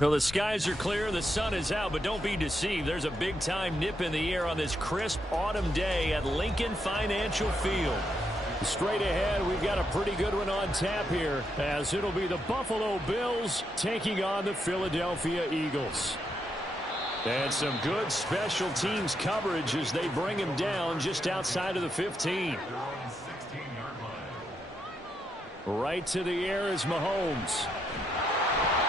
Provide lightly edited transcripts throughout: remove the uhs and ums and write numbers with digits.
Well, the skies are clear, the sun is out, but don't be deceived. There's a big-time nip in the air on this crisp autumn day at Lincoln Financial Field. Straight ahead, we've got a pretty good one on tap here, as it'll be the Buffalo Bills taking on the Philadelphia Eagles. And some good special teams coverage as they bring him down just outside of the 15. Right to the air is Mahomes.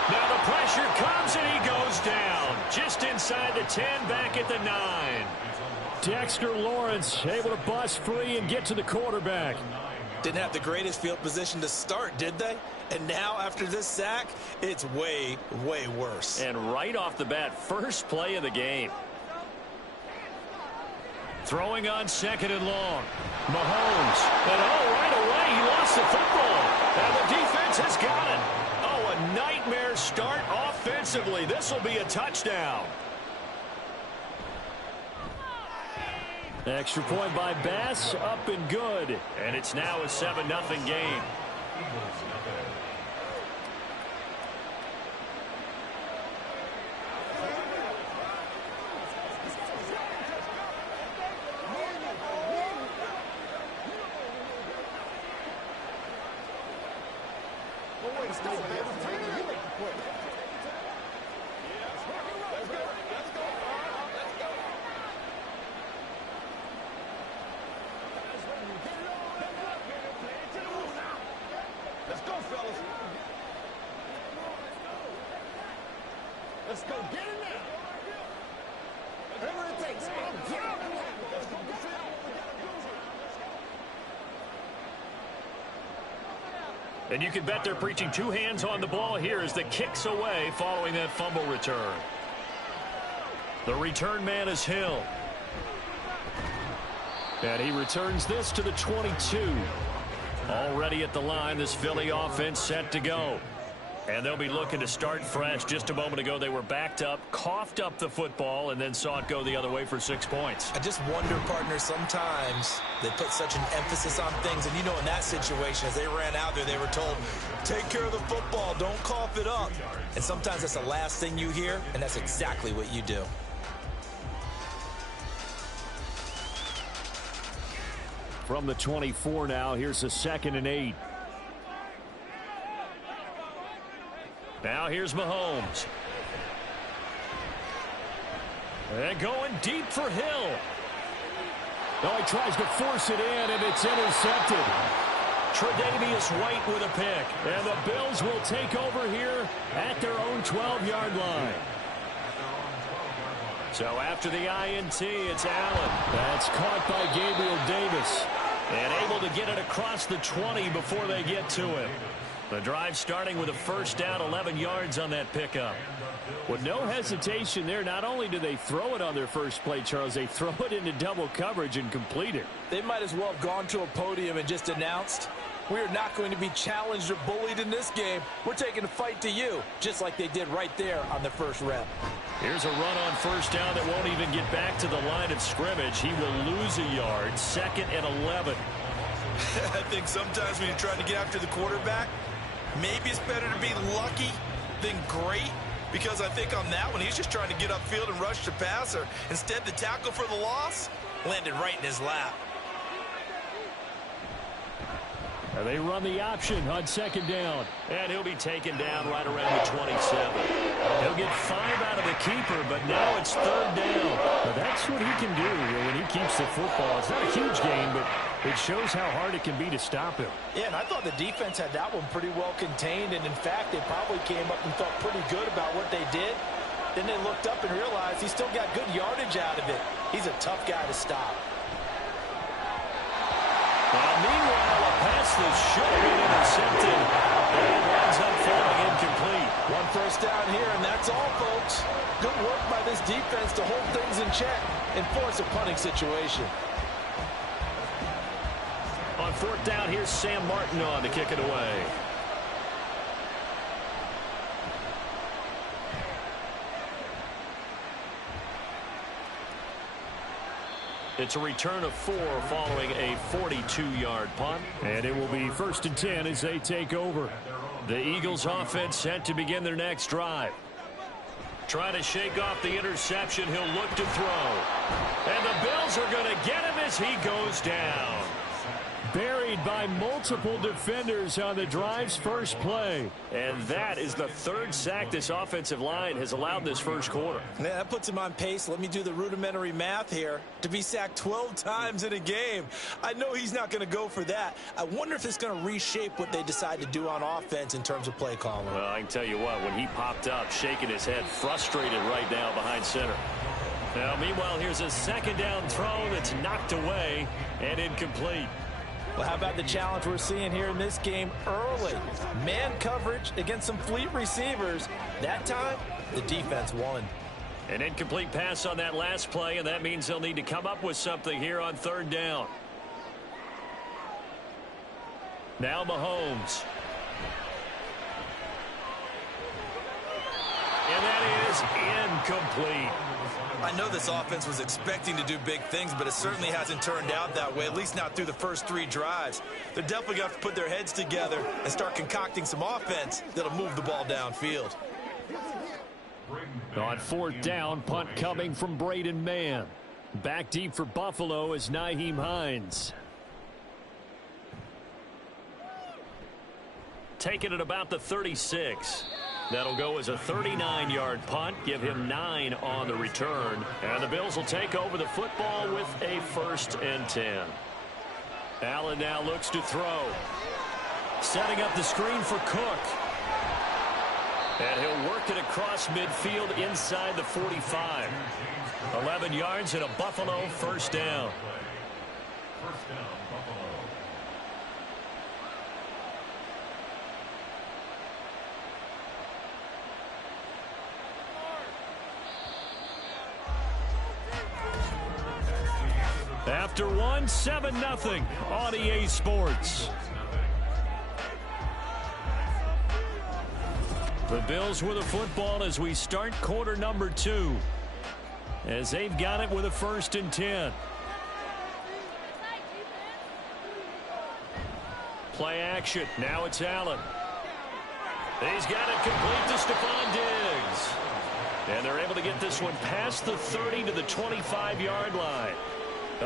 Now the pressure comes and he goes down. Just inside the 10, back at the 9. Dexter Lawrence able to bust free and get to the quarterback. Didn't have the greatest field position to start, did they? And now after this sack, it's way, way worse. And right off the bat, first play of the game. Throwing on 2nd and long. Mahomes. And right away, he lost the football. And the defense has got it. Oh, a nightmare start offensively. This will be a touchdown. Extra point by Bass, up and good. And it's now a 7-0 game. Let's go get it now. Whatever it takes. And you can bet they're preaching 2 hands on the ball here as the kick's away following that fumble return. The return man is Hill. And he returns this to the 22. Already at the line, this Philly offense set to go. And they'll be looking to start fresh. Just a moment ago, they were backed up, coughed up the football, and then saw it go the other way for 6 points. I just wonder, partner, sometimes they put such an emphasis on things. And, you know, in that situation, as they ran out there, they were told, take care of the football, don't cough it up. And sometimes that's the last thing you hear, and that's exactly what you do. From the 24 now, here's a 2nd and 8. Now here's Mahomes. And going deep for Hill. Oh, he tries to force it in, and it's intercepted. Tre'Davious White with a pick. And the Bills will take over here at their own 12-yard line. So after the INT, it's Allen. That's caught by Gabriel Davis. And able to get it across the 20 before they get to it. The drive starting with a first down, 11 yards on that pickup. With no hesitation there, not only do they throw it on their first play, Charles, they throw it into double coverage and complete it. They might as well have gone to a podium and just announced, we are not going to be challenged or bullied in this game. We're taking a fight to you, just like they did right there on the first rep. Here's a run on first down that won't even get back to the line of scrimmage. He will lose a yard, 2nd and 11. I think sometimes when you're trying to get after the quarterback, maybe it's better to be lucky than great, because I think on that one, he's just trying to get upfield and rush the passer. Instead, the tackle for the loss landed right in his lap. And they run the option on 2nd down. And he'll be taken down right around the 27. He'll get 5 out of the keeper, but now it's 3rd down. Well, that's what he can do when he keeps the football. It's not a huge game, but it shows how hard it can be to stop him. Yeah, and I thought the defense had that one pretty well contained, and in fact, they probably came up and felt pretty good about what they did. Then they looked up and realized he still got good yardage out of it. He's a tough guy to stop. Meanwhile, a pass that should have been intercepted, and it ends up falling incomplete. 1 first down here, and that's all, folks. Good work by this defense to hold things in check and force a punting situation. On 4th down, here's Sam Martin on to kick it away. It's a return of 4 following a 42-yard punt. And it will be 1st and 10 as they take over. The Eagles offense set to begin their next drive. Trying to shake off the interception. He'll look to throw. And the Bills are going to get him as he goes down. Buried by multiple defenders on the drive's first play. And that is the third sack this offensive line has allowed this first quarter. Yeah, that puts him on pace. Let me do the rudimentary math here. To be sacked 12 times in a game. I know he's not going to go for that. I wonder if it's going to reshape what they decide to do on offense in terms of play calling. Well, I can tell you what, when he popped up, shaking his head, frustrated right now behind center. Now, meanwhile, here's a second down throw that's knocked away and incomplete. Well, how about the challenge we're seeing here in this game early? Man coverage against some fleet receivers. That time, the defense won. An incomplete pass on that last play, and that means they'll need to come up with something here on third down. Now Mahomes. And that is incomplete. I know this offense was expecting to do big things, but it certainly hasn't turned out that way, at least not through the first 3 drives. They're definitely going to have to put their heads together and start concocting some offense that'll move the ball downfield. On fourth down, punt coming from Braden Mann. Back deep for Buffalo is Nyheim Hines. Taking it about the 36. That'll go as a 39-yard punt, give him 9 on the return. And the Bills will take over the football with a 1st and 10. Allen now looks to throw. Setting up the screen for Cook. And he'll work it across midfield inside the 45. 11 yards and a Buffalo 1st down. First down, Buffalo. After one, 7-0 on EA Sports. The Bills with the football as we start quarter number 2. As they've got it with a 1st and 10. Play action. Now it's Allen. He's got it complete to Stephon Diggs. And they're able to get this one past the 30 to the 25-yard line.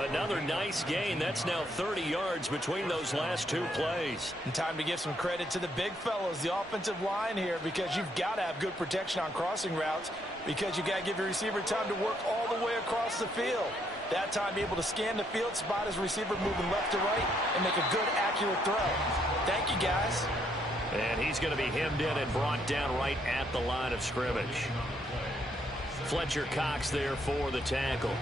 Another nice gain. That's now 30 yards between those last 2 plays. And time to give some credit to the big fellows, the offensive line here, because you've got to have good protection on crossing routes, because you've got to give your receiver time to work all the way across the field. That time able to scan the field, spot his receiver moving left to right, and make a good, accurate throw. Thank you, guys. And he's going to be hemmed in and brought down right at the line of scrimmage. Fletcher Cox there for the tackle.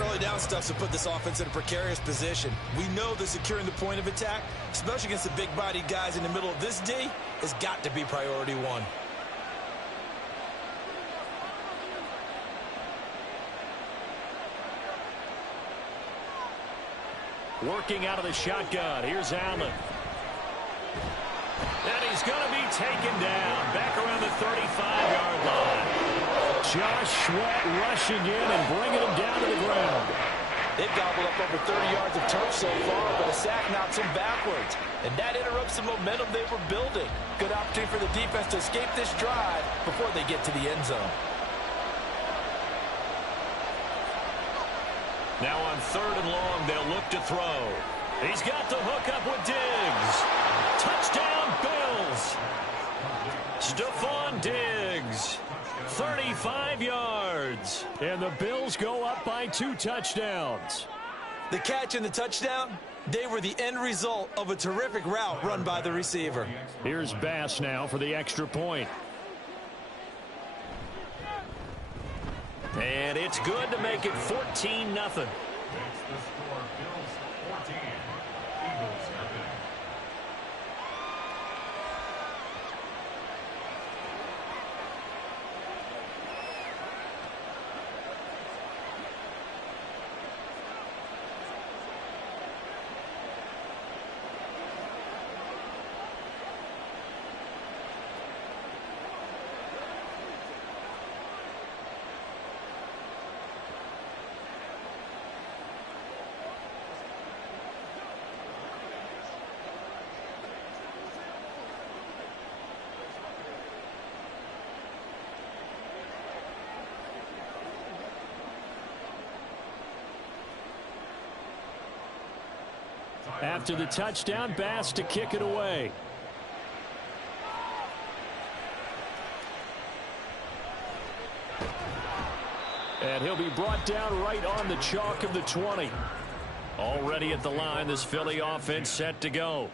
Early down stuff's to put this offense in a precarious position. We know that securing the point of attack, especially against the big-bodied guys in the middle of this D, has got to be priority 1. Working out of the shotgun. Here's Allen. And he's going to be taken down. Back around the 35-yard line. Josh Sweat rushing in and bringing him down to the ground. They've gobbled up over 30 yards of turf so far, but a sack knocks them backwards. And that interrupts the momentum they were building. Good opportunity for the defense to escape this drive before they get to the end zone. Now on 3rd and long, they'll look to throw. He's got the hook up with Diggs. Touchdown, Bills. Stephon Diggs. 35 yards. And the Bills go up by 2 touchdowns. The catch and the touchdown, they were the end result of a terrific route run by the receiver. Here's Bass now for the extra point. And it's good to make it 14-0. After the touchdown, Bass to kick it away. And he'll be brought down right on the chalk of the 20. Already at the line, this Philly offense set to go.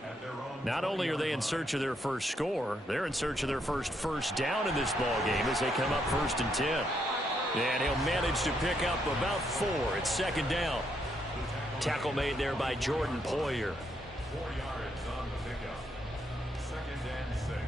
Not only are they in search of their first score, they're in search of their first down in this ball game as they come up 1st and 10. And he'll manage to pick up about 4 at 2nd down. Tackle made there by Jordan Poyer. 4 yards on the pickup. 2nd and 6.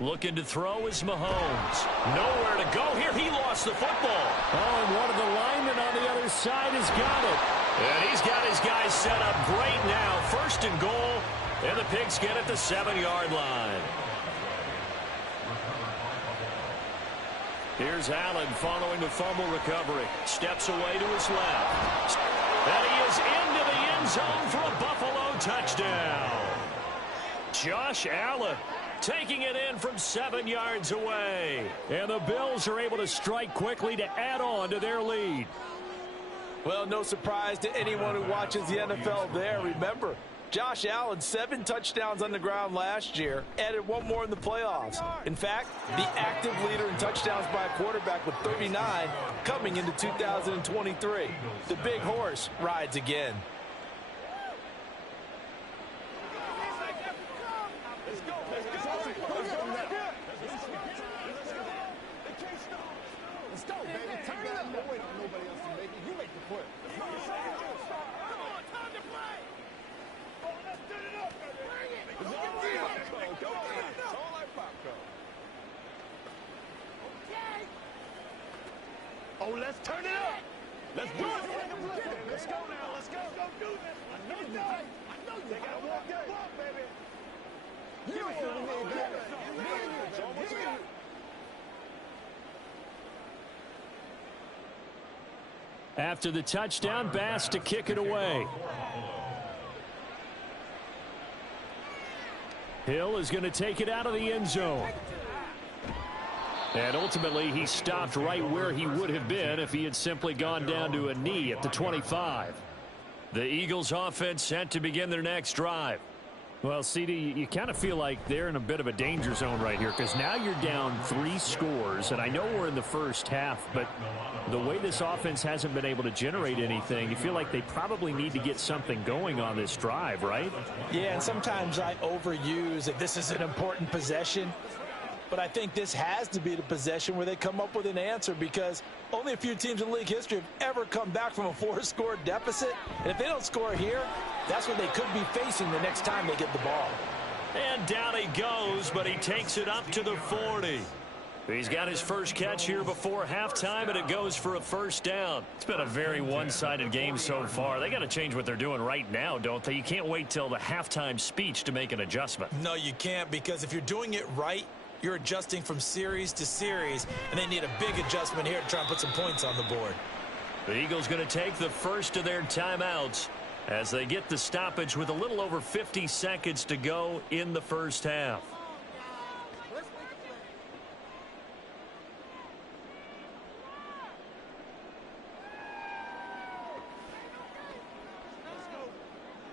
Looking to throw is Mahomes. Nowhere to go here. He lost the football. Oh, and one of the linemen on the other side has got it. And he's got his guys set up great now. 1st and goal. And the Pigs get at the 7-yard line. Here's Allen following the fumble recovery. Steps away to his left. And he is into the end zone for a Buffalo touchdown. Josh Allen taking it in from 7 yards away. And the Bills are able to strike quickly to add on to their lead. Well, no surprise to anyone who watches the NFL there. Remember, Josh Allen, 7 touchdowns on the ground last year, added 1 more in the playoffs. In fact, the active leader in touchdowns by a quarterback with 39 coming into 2023. The big horse rides again. Let's go, baby. Turn it up. Don't wait on nobody else to make it. You make the play. Come on, time to play. Oh, let's turn it up, baby. Bring it. Go get it. Go get it. It's all like popcorn. Okay. Oh, let's turn it up. Let's do it. Let's go now. Let's go. Let's go do this. I know you. I know you. They got to walk that walk, baby. Give me something. Give me. After the touchdown, Bass to kick it away. Hill is going to take it out of the end zone. And ultimately, he stopped right where he would have been if he had simply gone down to a knee at the 25. The Eagles offense set to begin their next drive. Well, CD, you kind of feel like they're in a bit of a danger zone right here because now you're down 3 scores, and I know we're in the first half, but the way this offense hasn't been able to generate anything, you feel like they probably need to get something going on this drive, right? Yeah, and sometimes I overuse that this is an important possession, but I think this has to be the possession where they come up with an answer because only a few teams in league history have ever come back from a 4-score deficit, and if they don't score here, that's what they could be facing the next time they get the ball. And down he goes, but he takes it up to the 40. He's got his first catch here before halftime, and it goes for a 1st down. It's been a very one-sided game so far. They got to change what they're doing right now, don't they? You can't wait till the halftime speech to make an adjustment. No, you can't, because if you're doing it right, you're adjusting from series to series, and they need a big adjustment here to try and put some points on the board. The Eagles going to take the first of their timeouts as they get the stoppage with a little over 50 seconds to go in the first half.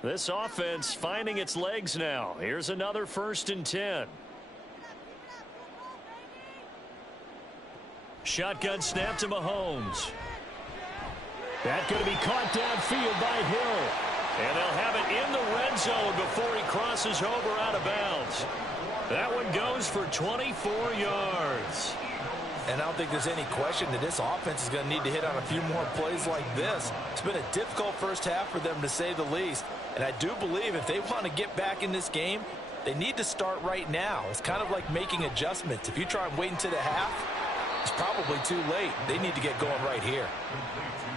This offense finding its legs now. Here's another 1st and 10. Shotgun snap to Mahomes. That's going to be caught downfield by Hill. And they'll have it in the red zone before he crosses over out of bounds. That one goes for 24 yards. And I don't think there's any question that this offense is going to need to hit on a few more plays like this. It's been a difficult first half for them, to say the least. And I do believe if they want to get back in this game, they need to start right now. It's kind of like making adjustments. If you try and wait until the half, It's probably too late. They need to get going right here.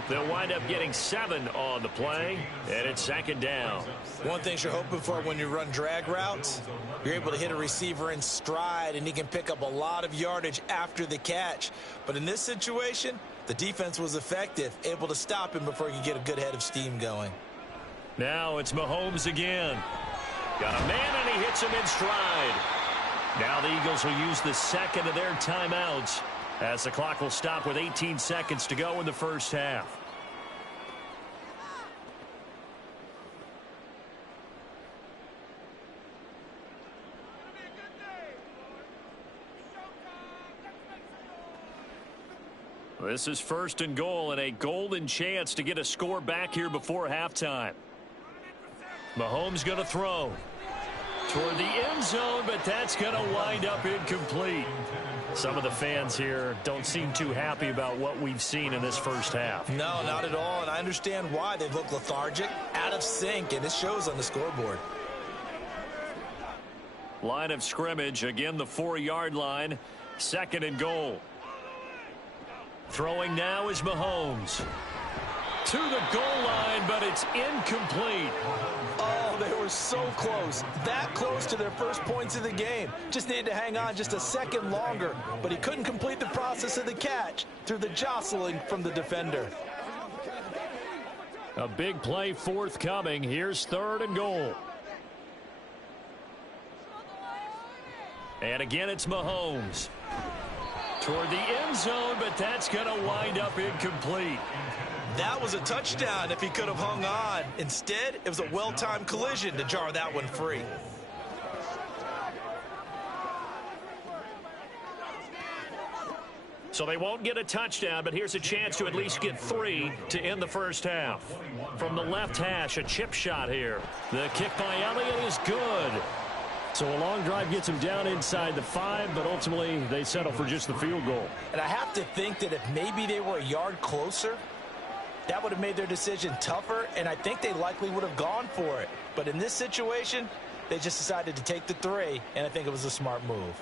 They'll wind up getting 7 on the play, and it's second down. One thing you're hoping for when you run drag routes, you're able to hit a receiver in stride, and he can pick up a lot of yardage after the catch. But in this situation, the defense was effective, able to stop him before he could get a good head of steam going. Now it's Mahomes again. Got a man, and he hits him in stride. Now the Eagles will use the second of their timeouts, as the clock will stop with 18 seconds to go in the first half. This is first and goal, and a golden chance to get a score back here before halftime. Mahomes going to throw toward the end zone, but that's going to wind up incomplete. Some of the fans here don't seem too happy about what we've seen in this first half. No, not at all, and I understand why. They look lethargic, out of sync, and it shows on the scoreboard. Line of scrimmage, again the 4-yard line, second and goal. Throwing now is Mahomes. To the goal line, but it's incomplete. Oh, they were so close. That close to their first points of the game. Just needed to hang on just a second longer, but he couldn't complete the process of the catch through the jostling from the defender. A big play forthcoming. Here's third and goal. And again, it's Mahomes. Toward the end zone, but that's going to wind up incomplete. That was a touchdown if he could have hung on. Instead, it was a well-timed collision to jar that one free. So they won't get a touchdown, but here's a chance to at least get 3 to end the first half. From the left hash, a chip shot here. The kick by Elliott is good. So a long drive gets him down inside the 5, but ultimately they settle for just the field goal. And I have to think that if maybe they were a yard closer, that would have made their decision tougher, and I think they likely would have gone for it. But in this situation, they just decided to take the 3, and I think it was a smart move.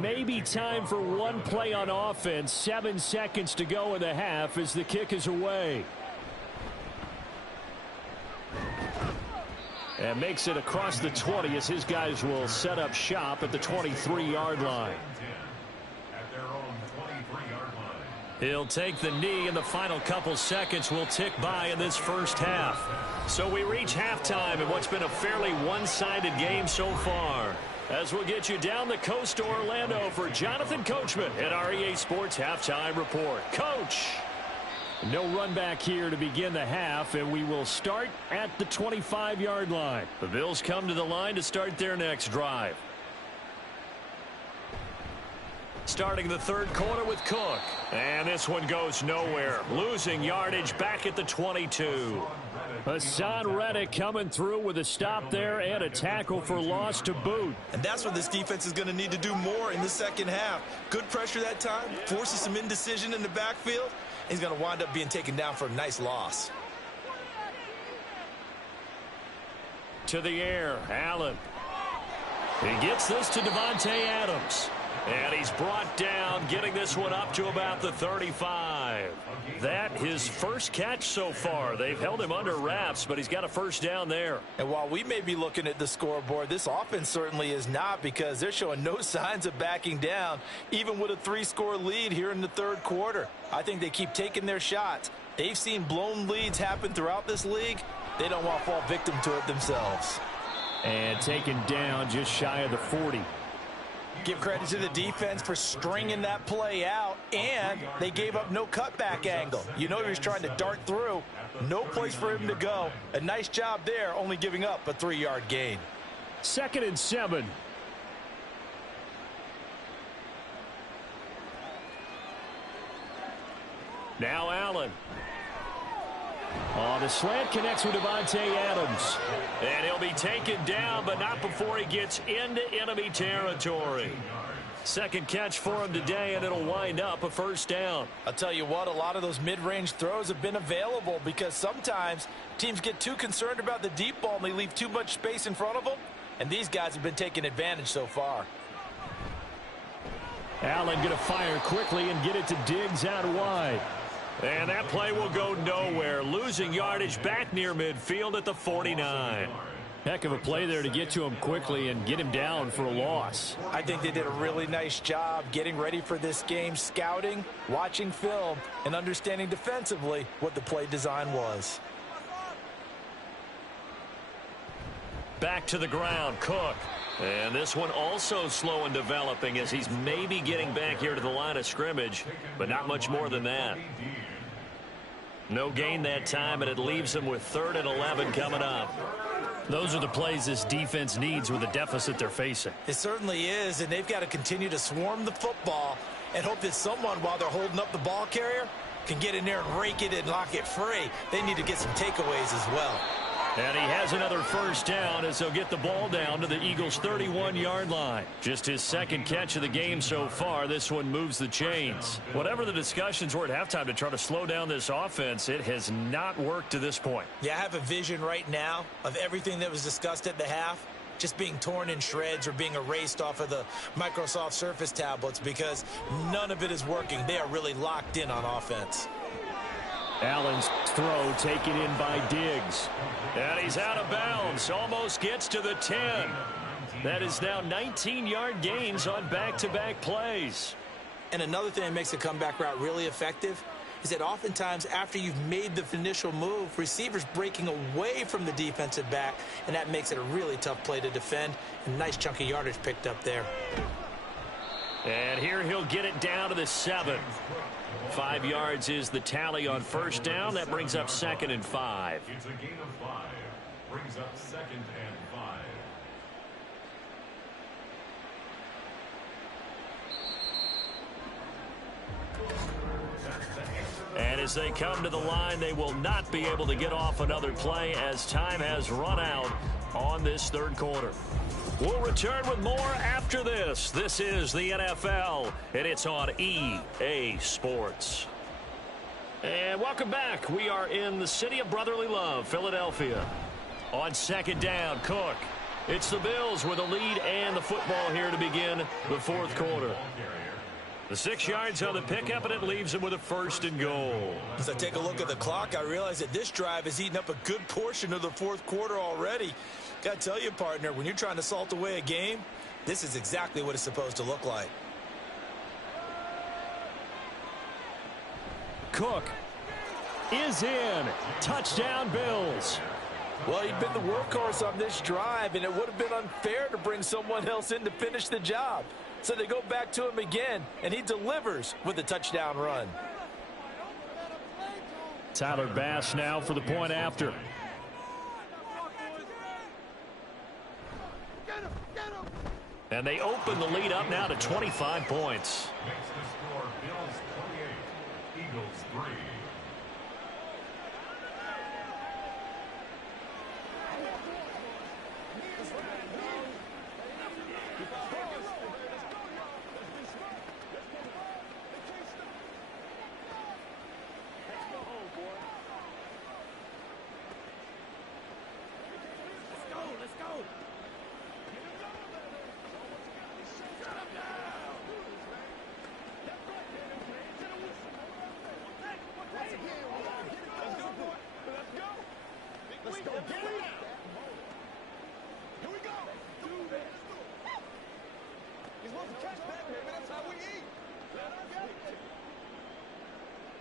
Maybe time for one play on offense. 7 seconds to go in the half as the kick is away. And makes it across the 20 as his guys will set up shop at the 23-yard line. He'll take the knee, and the final couple seconds will tick by in this first half. So we reach halftime in what's been a fairly one-sided game so far. As we'll get you down the coast to Orlando for Jonathan Coachman at our EA Sports Halftime Report. Coach! No run back here to begin the half, and we will start at the 25-yard line. The Bills come to the line to start their next drive. Starting the third quarter with Cook. And this one goes nowhere. Losing yardage back at the 22. Hassan Reddick coming through with a stop there and a tackle for loss to boot. And that's what this defense is going to need to do more in the second half. Good pressure that time, forces some indecision in the backfield. He's going to wind up being taken down for a nice loss. To the air, Allen. He gets this to Devontae Adams. And he's brought down, getting this one up to about the 35. That his first catch so far. They've held him under wraps, but he's got a first down there. And while we may be looking at the scoreboard, this offense certainly is not, because they're showing no signs of backing down, even with a 3-score lead here in the third quarter. I think they keep taking their shots. They've seen blown leads happen throughout this league. They don't want to fall victim to it themselves. And taken down just shy of the 40. Give credit to the defense for stringing that play out, and they gave up no cutback angle. You know he was trying to dart through. No place for him to go. A nice job there, only giving up a 3-yard gain. 2nd and 7. Now Allen. Oh, the slant connects with Devontae Adams. And he'll be taken down, but not before he gets into enemy territory. Second catch for him today, and it'll wind up a first down. I'll tell you what, a lot of those mid-range throws have been available because sometimes teams get too concerned about the deep ball and they leave too much space in front of them, and these guys have been taking advantage so far. Allen going to fire quickly and get it to Diggs out wide. And that play will go nowhere, losing yardage back near midfield at the 49. Heck of a play there to get to him quickly and get him down for a loss. I think they did a really nice job getting ready for this game, scouting, watching film, and understanding defensively what the play design was. Back to the ground, Cook. And this one also slow in developing as he's maybe getting back here to the line of scrimmage, but not much more than that. No gain that time, and it leaves him with 3rd and 11 coming up. Those are the plays this defense needs with the deficit they're facing. It certainly is, and they've got to continue to swarm the football and hope that someone, while they're holding up the ball carrier, can get in there and rake it and lock it free. They need to get some takeaways as well. And he has another first down as they'll get the ball down to the Eagles' 31-yard line. Just his second catch of the game so far. This one moves the chains. Whatever the discussions were at halftime to try to slow down this offense, it has not worked to this point. Yeah, I have a vision right now of everything that was discussed at the half just being torn in shreds or being erased off of the Microsoft Surface tablets because none of it is working. They are really locked in on offense. Allen's throw taken in by Diggs. And he's out of bounds. Almost gets to the 10. That is now 19-yard gains on back-to-back plays. And another thing that makes a comeback route really effective is that oftentimes after you've made the initial move, receivers breaking away from the defensive back, and that makes it a really tough play to defend. And nice chunk of yardage picked up there. And here he'll get it down to the 7. 5 yards is the tally on first down. That brings up 2nd and 5. It's a gain of 5. Brings up 2nd and 5. And as they come to the line, they will not be able to get off another play as time has run out on this third quarter. We'll return with more after this. This is the NFL, and it's on EA Sports. And welcome back. We are in the city of brotherly love, Philadelphia. On 2nd down, Cook. It's the Bills with a lead and the football here to begin the 4th quarter. The 6 yards on the pickup, and it leaves him with a 1st and goal. As I take a look at the clock, I realize that this drive has eaten up a good portion of the 4th quarter already. Got to tell you, partner, when you're trying to salt away a game, this is exactly what it's supposed to look like. Cook is in. Touchdown, Bills. Well, he'd been the workhorse on this drive, and it would have been unfair to bring someone else in to finish the job. So they go back to him again, and he delivers with a touchdown run. Tyler Bass now for the point after. And they open the lead up now to 25 points. Makes the score Bills 28, Eagles 3.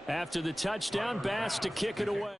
After the touchdown, Bass to kick it away.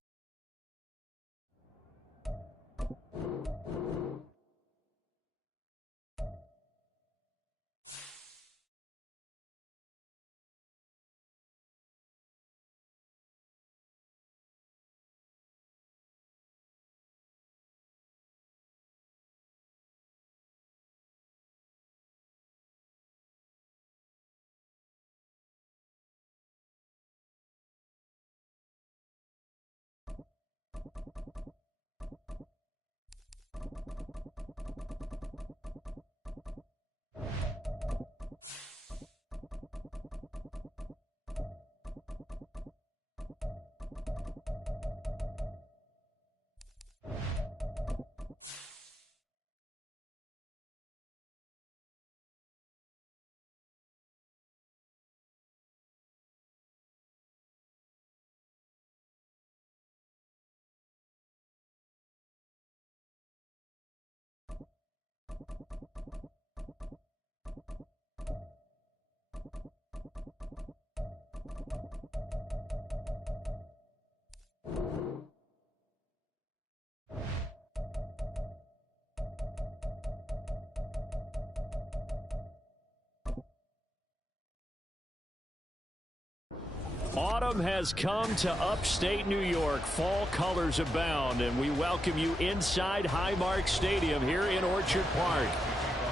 Autumn has come to upstate New York. Fall colors abound, and we welcome you inside Highmark Stadium here in Orchard Park.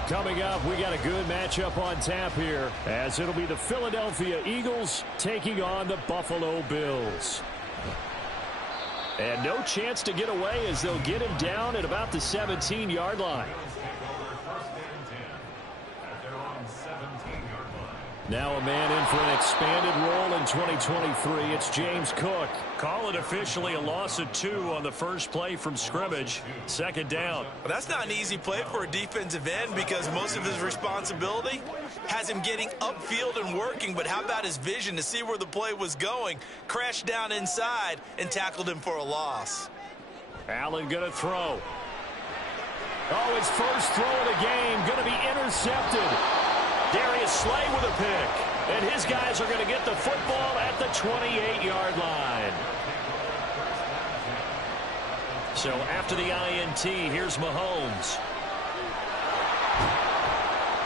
Coming up, we got a good matchup on tap here, as it'll be the Philadelphia Eagles taking on the Buffalo Bills. And no chance to get away as they'll get him down at about the 17-yard line. Now a man in for an expanded role in 2023. It's James Cook. Call it officially a loss of 2 on the first play from scrimmage. Second down. Well, that's not an easy play for a defensive end because most of his responsibility has him getting upfield and working. But how about his vision to see where the play was going? Crashed down inside and tackled him for a loss. Allen going to throw. Oh, his first throw of the game going to be intercepted. Darius Slay with a pick. And his guys are going to get the football at the 28-yard line. So after the INT, here's Mahomes.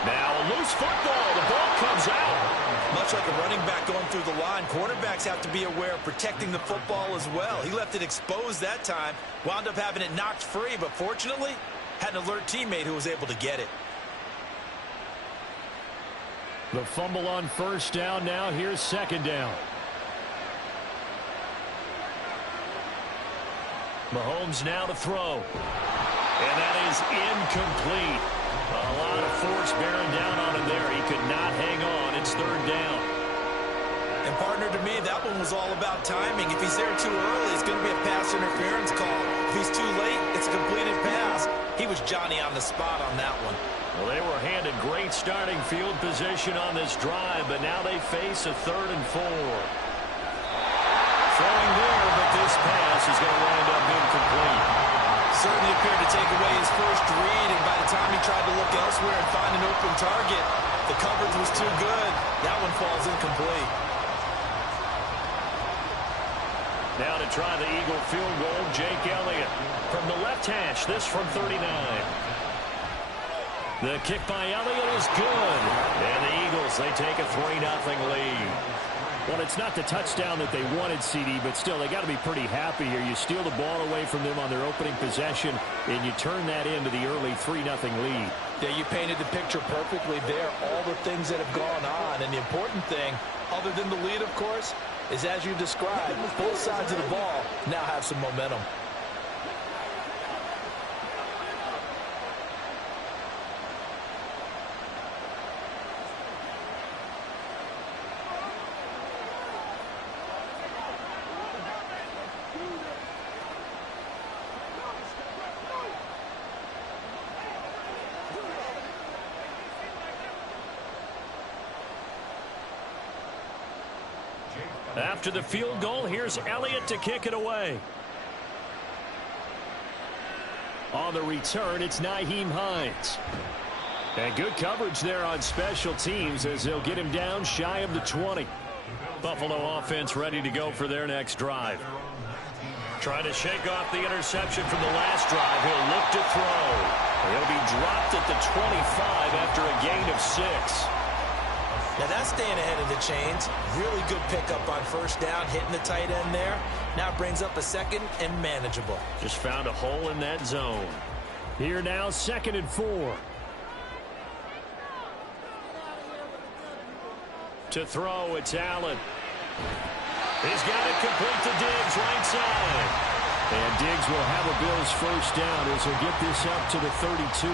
Now a loose football. The ball comes out. Much like a running back going through the line, cornerbacks have to be aware of protecting the football as well. He left it exposed that time, wound up having it knocked free, but fortunately had an alert teammate who was able to get it. The fumble on first down. Now here's second down. Mahomes now to throw. And that is incomplete. A lot of force bearing down on him there. He could not hang on. It's third down. And partner, to me, that one was all about timing. If he's there too early, it's going to be a pass interference call. If he's too late, it's a completed pass. He was Johnny on the spot on that one. Well, they were handed great starting field position on this drive, but now they face a 3rd and 4. Throwing there, but this pass is going to wind up incomplete. Certainly appeared to take away his first read, and by the time he tried to look elsewhere and find an open target, the coverage was too good. That one falls incomplete. Now to try the Eagle field goal, Jake Elliott. From the left hash, this from 39. The kick by Elliott is good. And the Eagles, they take a 3-0 lead. Well, it's not the touchdown that they wanted, CD, but still, they got to be pretty happy here. You steal the ball away from them on their opening possession, and you turn that into the early 3-0 lead. Yeah, you painted the picture perfectly there, all the things that have gone on. And the important thing, other than the lead, of course, is as you described, both sides of the ball now have some momentum. After the field goal, here's Elliott to kick it away. On the return, it's Nyheim Hines. And good coverage there on special teams as they'll get him down shy of the 20. Buffalo offense ready to go for their next drive. Trying to shake off the interception from the last drive. He'll look to throw. He'll be dropped at the 25 after a gain of 6. Now that's staying ahead of the chains. Really good pickup on first down, hitting the tight end there. Now brings up a second and manageable. Just found a hole in that zone. Here now, 2nd and 4. To throw, it's Allen. He's got it complete to Diggs, right side. And Diggs will have a Bills first down as he'll get this up to the 32.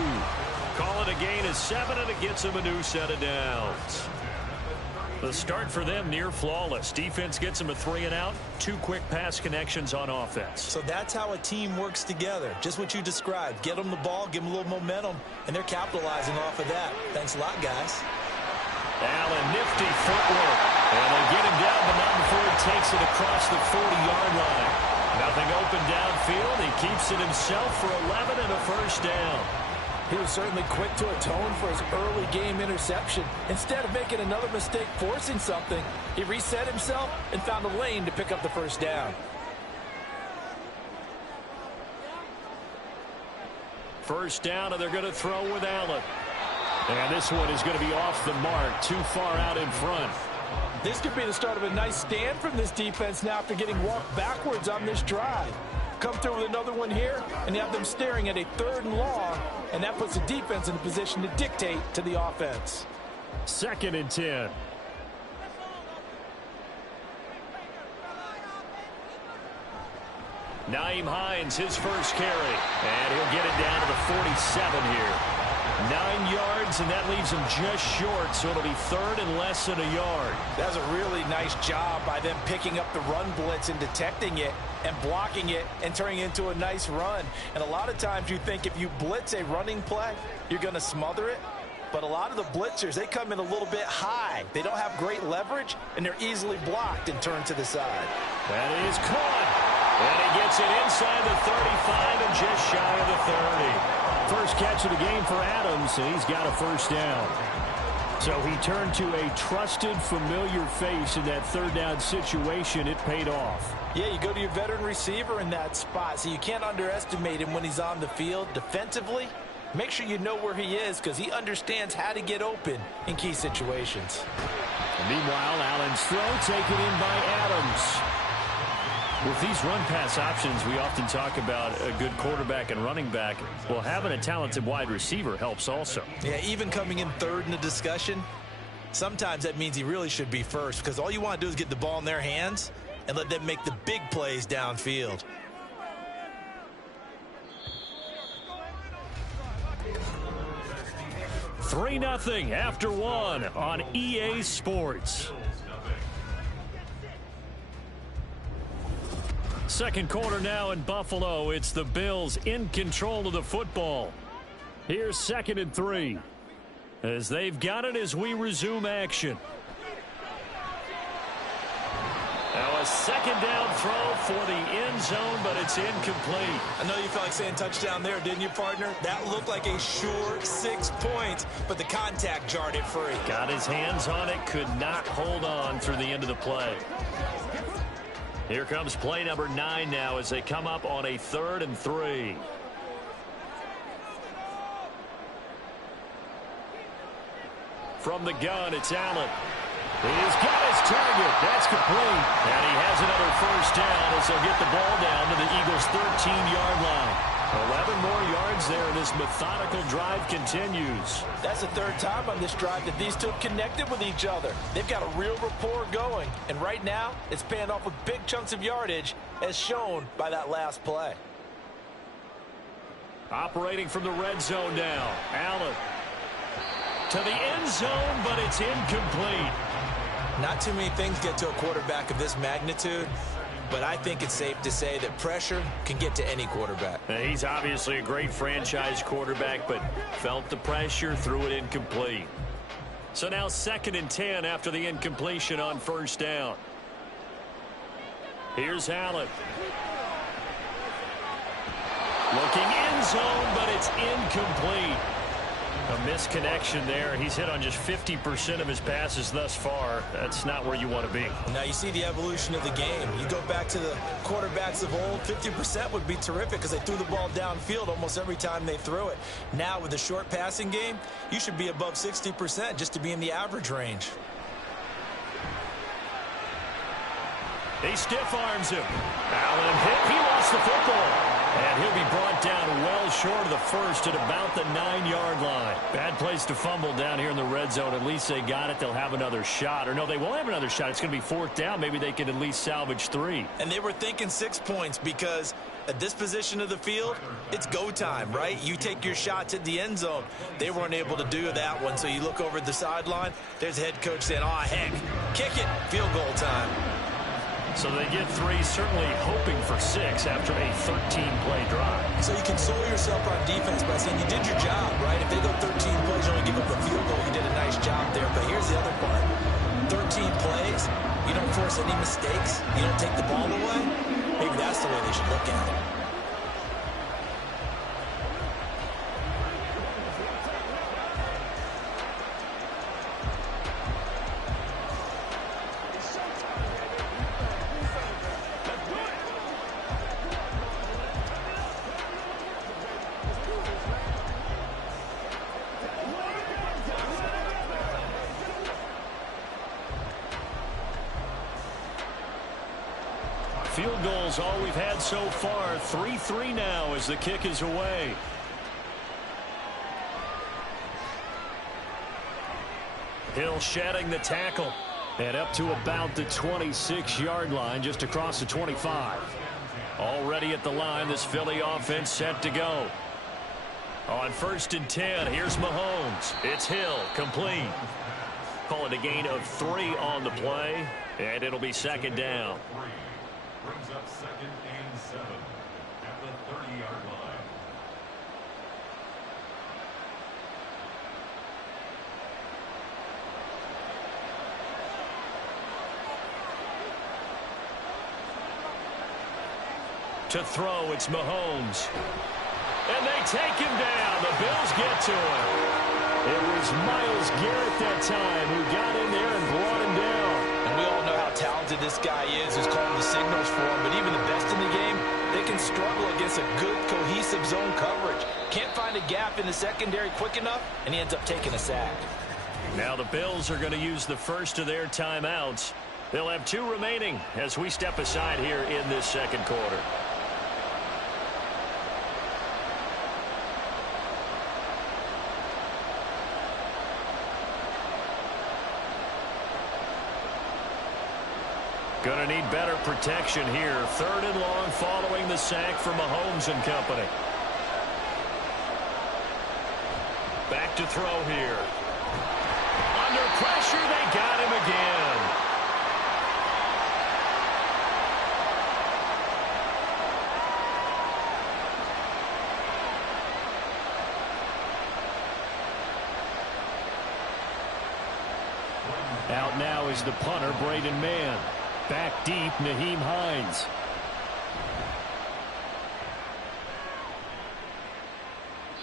Call it a gain of 7, and it gets him a new set of downs. The start for them near flawless. Defense gets them a 3-and-out. 2 quick pass connections on offense. So that's how a team works together. Just what you described. Get them the ball, give them a little momentum, and they're capitalizing off of that. Thanks a lot, guys. Allen, nifty footwork. And they get him down, but not before he takes it across the 40-yard line. Nothing open downfield. He keeps it himself for 11 and a first down. He was certainly quick to atone for his early game interception. Instead of making another mistake forcing something, he reset himself and found a lane to pick up the first down. First down, and they're going to throw with Allen. And this one is going to be off the mark, too far out in front. This could be the start of a nice stand from this defense now after getting walked backwards on this drive. Come through with another one here, and you have them staring at a 3rd and long, and that puts the defense in a position to dictate to the offense. 2nd and 10. Nyheim Hines, his first carry. And he'll get it down to the 47 here. 9 yards, and that leaves him just short, so it'll be 3rd and less than a yard. That's a really nice job by them picking up the run blitz and detecting it and blocking it and turning it into a nice run. And a lot of times you think if you blitz a running play, you're going to smother it. But a lot of the blitzers, they come in a little bit high. They don't have great leverage, and they're easily blocked and turned to the side. That is caught. And he gets it inside the 35 and just shy of the 30. First catch of the game for Adams, and he's got a first down. So he turned to a trusted, familiar face in that 3rd down situation. It paid off. Yeah, you go to your veteran receiver in that spot, so you can't underestimate him when he's on the field. Defensively, make sure you know where he is because he understands how to get open in key situations. And meanwhile, Allen's throw taken in by Adams. With these run-pass options, we often talk about a good quarterback and running back. Well, having a talented wide receiver helps also. Yeah, even coming in 3rd in the discussion, sometimes that means he really should be first because all you want to do is get the ball in their hands and let them make the big plays downfield. Three 3-0 after 1 on EA Sports. Second quarter now in Buffalo. It's the Bills in control of the football. Here's 2nd and 3. As they've got it as we resume action. Now a 2nd down throw for the end zone, but it's incomplete. I know you felt like saying touchdown there, didn't you, partner? That looked like a sure 6 points, but the contact jarred it free. Got his hands on it, could not hold on through the end of the play. Here comes play number 9 now as they come up on a 3rd and 3. From the gun, it's Allen. He's got his target. That's complete. And he has another first down as they'll get the ball down to the Eagles' 13-yard line. 11 more yards there, and this methodical drive continues. That's the 3rd time on this drive that these two have connected with each other. They've got a real rapport going, and right now it's paying off with big chunks of yardage as shown by that last play. Operating from the red zone now. Allen to the end zone, but it's incomplete. Not too many things get to a quarterback of this magnitude, but I think it's safe to say that pressure can get to any quarterback. He's obviously a great franchise quarterback, but felt the pressure, threw it incomplete. So now 2nd and 10 after the incompletion on first down. Here's Allen. Looking end zone, but it's incomplete. A misconnection there. He's hit on just 50% of his passes thus far. That's not where you want to be. Now you see the evolution of the game. You go back to the quarterbacks of old, 50% would be terrific because they threw the ball downfield almost every time they threw it. Now with the short passing game, you should be above 60% just to be in the average range. He stiff arms him. Allen hit. He lost the football. And he'll be brought down well short of the first at about the 9-yard line. Bad place to fumble down here in the red zone. At least they got it. They'll have another shot. Or no, they won't have another shot. It's going to be 4th down. Maybe they can at least salvage 3. And they were thinking 6 points because at this position of the field, it's go time, right? You take your shots at the end zone. They weren't able to do that one. So you look over at the sideline. There's the head coach saying, oh, heck, kick it, field goal time. So they get 3, certainly hoping for 6 after a 13-play drive. So you console yourself on defense by saying you did your job, right? If they go 13 plays, you only give up a field goal, you did a nice job there. But here's the other part. 13 plays, you don't force any mistakes, you don't take the ball away. Maybe that's the way they should look at it. Field goal's all we've had so far. 3-3 now as the kick is away. Hill shedding the tackle. And up to about the 26-yard line, just across the 25. Already at the line, this Philly offense set to go. On 1st and 10, here's Mahomes. It's Hill, complete. Call it a gain of 3 on the play, and it'll be 2nd down. Brings up 2nd and 7 at the 30-yard line. To throw, it's Mahomes. And they take him down. The Bills get to him. It was Myles Garrett that time who got in there and brought him down. And we all know how talented this guy is who's calling the signals for him. But even the best in the game, they can struggle against a good, cohesive zone coverage. Can't find a gap in the secondary quick enough, and he ends up taking a sack. Now the Bills are going to use the first of their timeouts. They'll have 2 remaining as we step aside here in this 2nd quarter. Going to need better protection here. 3rd and long following the sack for Mahomes and company. Back to throw here. Under pressure, they got him again. Out now is the punter, Braden Mann. Back deep, Nyheim Hines.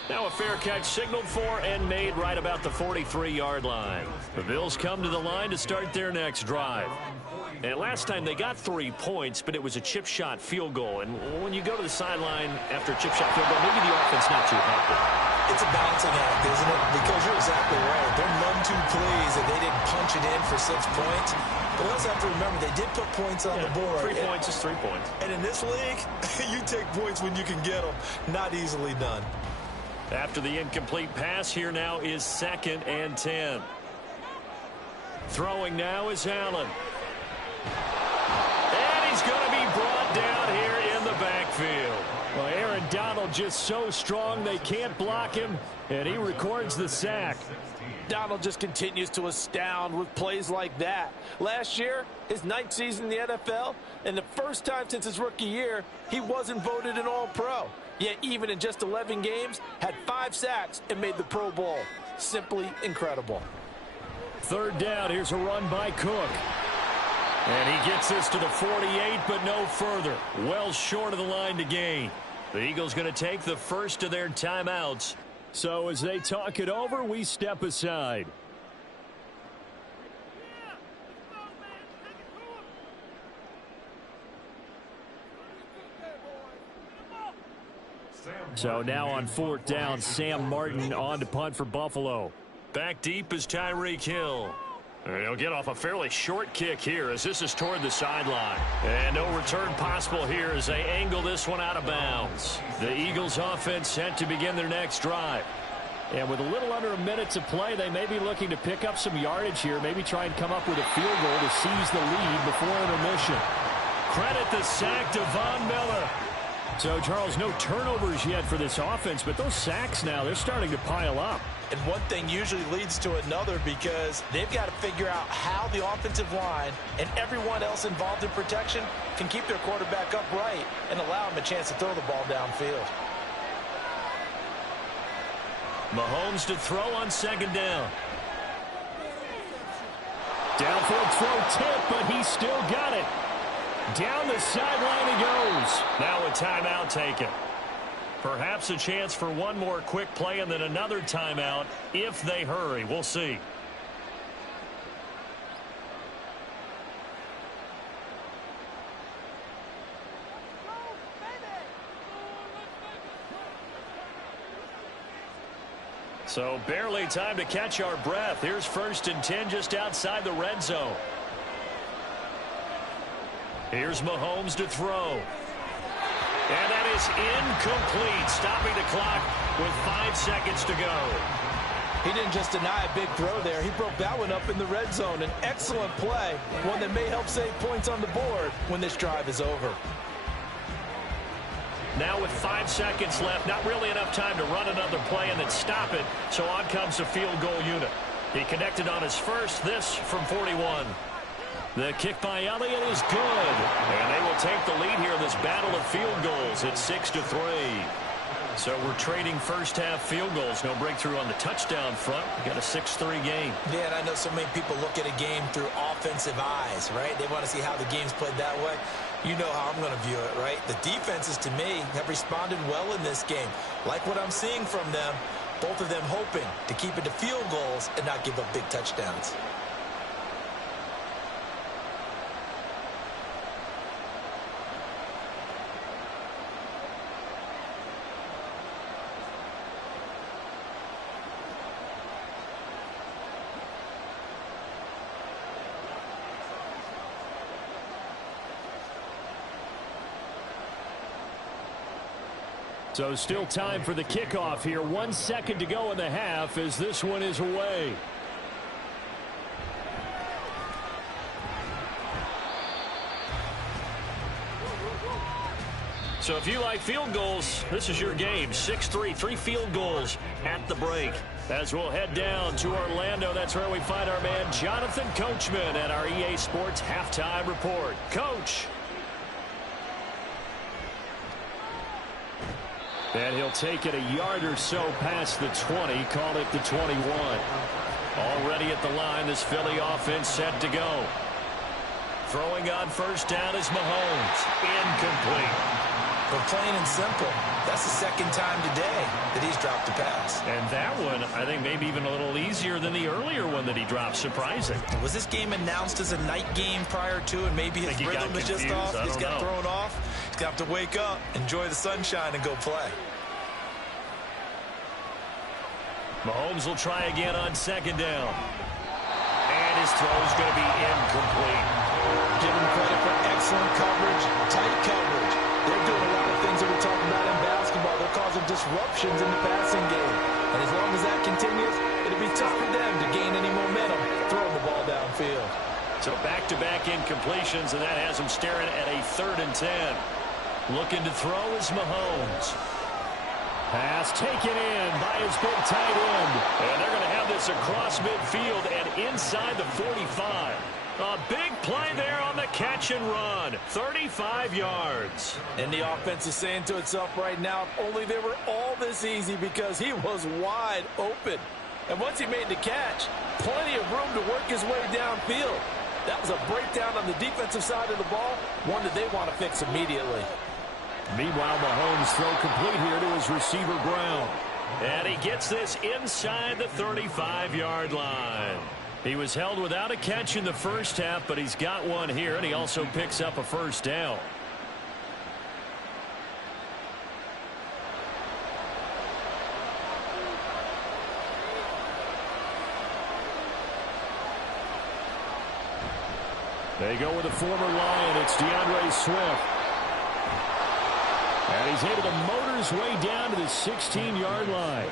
Now a fair catch signaled for and made right about the 43-yard line. The Bills come to the line to start their next drive. And last time they got 3 points, but it was a chip shot field goal. And when you go to the sideline after a chip shot field goal, maybe the offense not too happy. It's a balancing act, isn't it? Because you're exactly right. They're none too pleased that they didn't punch it in for 6 points. But we also have to remember they did put points on the board. 3 points is 3 points. And in this league, you take points when you can get them. Not easily done. After the incomplete pass, here now is 2nd and 10. Throwing now is Allen. And he's going to be brought down here in the backfield. Well, Aaron Donald just so strong they can't block him, and he records the sack. Donald just continues to astound with plays like that. Last year, his 9th season in the NFL, and the first time since his rookie year, he wasn't voted an All-Pro. Yet even in just 11 games, had 5 sacks and made the Pro Bowl. Simply incredible. 3rd down, here's a run by Cook. And he gets this to the 48, but no further. Well short of the line to gain. The Eagles going to take the first of their timeouts. So as they talk it over, we step aside. So now on 4th down, Sam Martin on to punt for Buffalo. Back deep is Tyreek Hill. And he'll get off a fairly short kick here as this is toward the sideline. And no return possible here as they angle this one out of bounds. The Eagles offense set to begin their next drive. And with a little under a minute to play, they may be looking to pick up some yardage here, maybe try and come up with a field goal to seize the lead before intermission. Credit the sack to Von Miller. So, Charles, no turnovers yet for this offense, but those sacks now, they're starting to pile up. And one thing usually leads to another because they've got to figure out how the offensive line and everyone else involved in protection can keep their quarterback upright and allow him a chance to throw the ball downfield. Mahomes to throw on 2nd down. Downfield throw tip, but he still got it. Down the sideline he goes. Now a timeout taken. Perhaps a chance for one more quick play and then another timeout if they hurry. We'll see. So barely time to catch our breath. Here's 1st and 10 just outside the red zone. Here's Mahomes to throw. And that is incomplete, stopping the clock with 5 seconds to go. He didn't just deny a big throw there. He broke that one up in the red zone. An excellent play, one that may help save points on the board when this drive is over. Now with 5 seconds left, not really enough time to run another play and then stop it, so on comes the field goal unit. He connected on his first, this from 41. The kick by Elliott is good, and they will take the lead here in this battle of field goals. It's 6-3. So we're trading first-half field goals. No breakthrough on the touchdown front. We got a 6-3 game. Yeah, and I know so many people look at a game through offensive eyes, right? They want to see how the game's played that way. You know how I'm going to view it, right? The defenses, to me, have responded well in this game. Like what I'm seeing from them, both of them hoping to keep it to field goals and not give up big touchdowns. So still time for the kickoff here. 1 second to go in the half as this one is away. So if you like field goals, this is your game. 6-3, 3 field goals at the break. As we'll head down to Orlando, that's where we find our man Jonathan Coachman at our EA Sports Halftime Report. Coach. And he'll take it a yard or so past the 20, call it the 21. Already at the line, this Philly offense set to go. Throwing on first down is Mahomes. Incomplete. But plain and simple, that's the second time today that he's dropped a pass. And that one, I think, maybe even a little easier than the earlier one that he dropped. Surprising. Was this game announced as a night game prior to, and maybe his rhythm is just off? He's got thrown off. He's got to wake up, enjoy the sunshine, and go play. Mahomes will try again on second down. And his throw's going to be incomplete. Give him credit for excellent coverage, tight coverage. They're doing a lot of things that we're talking about in basketball. They're causing disruptions in the passing game. And as long as that continues, it'll be tough for them to gain any momentum throwing the ball downfield. So back-to-back incompletions, and that has him staring at a 3rd and 10. Looking to throw is Mahomes. Pass taken in by his big tight end. And they're going to have this across midfield and inside the 45. A big play there on the catch and run. 35 yards. And the offense is saying to itself right now, if only they were all this easy, because he was wide open. And once he made the catch, plenty of room to work his way downfield. That was a breakdown on the defensive side of the ball, one that they want to fix immediately. Meanwhile, Mahomes throw complete here to his receiver, Brown. And he gets this inside the 35-yard line. He was held without a catch in the first half, but he's got one here, and he also picks up a first down. They go with a former Lion. It's DeAndre Swift. And he's able to motor his way down to the 16-yard line.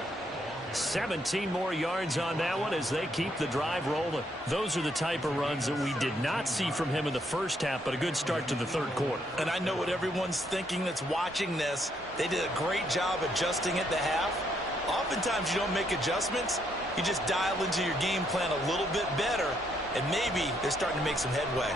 17 more yards on that one as they keep the drive rolling. Those are the type of runs that we did not see from him in the first half, but a good start to the third quarter. And I know what everyone's thinking that's watching this. They did a great job adjusting at the half. Oftentimes you don't make adjustments. You just dial into your game plan a little bit better, and maybe they're starting to make some headway.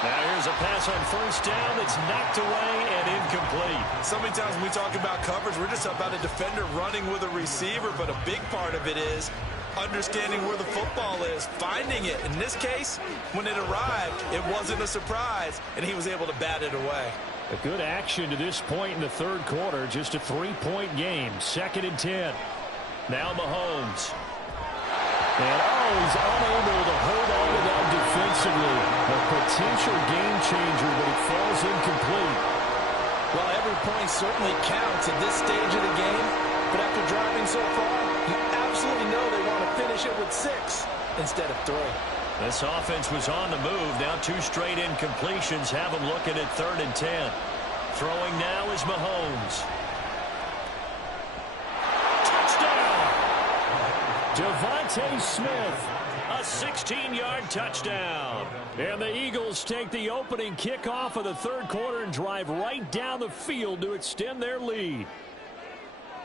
Now here's a pass on first down that's knocked away and incomplete. So many times when we talk about coverage, we're just about a defender running with a receiver, but a big part of it is understanding where the football is, finding it. In this case, when it arrived, it wasn't a surprise, and he was able to bat it away. A good action to this point in the third quarter, just a 3-point game, 2nd and 10. Now Mahomes. And he's unable to hold on to that defensively. A potential game changer, but it falls incomplete. Well, every point certainly counts at this stage of the game, but after driving so far, you absolutely know they want to finish it with 6 instead of 3. This offense was on the move. Now 2 straight incompletions have them looking at 3rd and 10. Throwing now is Mahomes. Touchdown! Devontae Smith. A 16-yard touchdown. And the Eagles take the opening kickoff of the 3rd quarter and drive right down the field to extend their lead.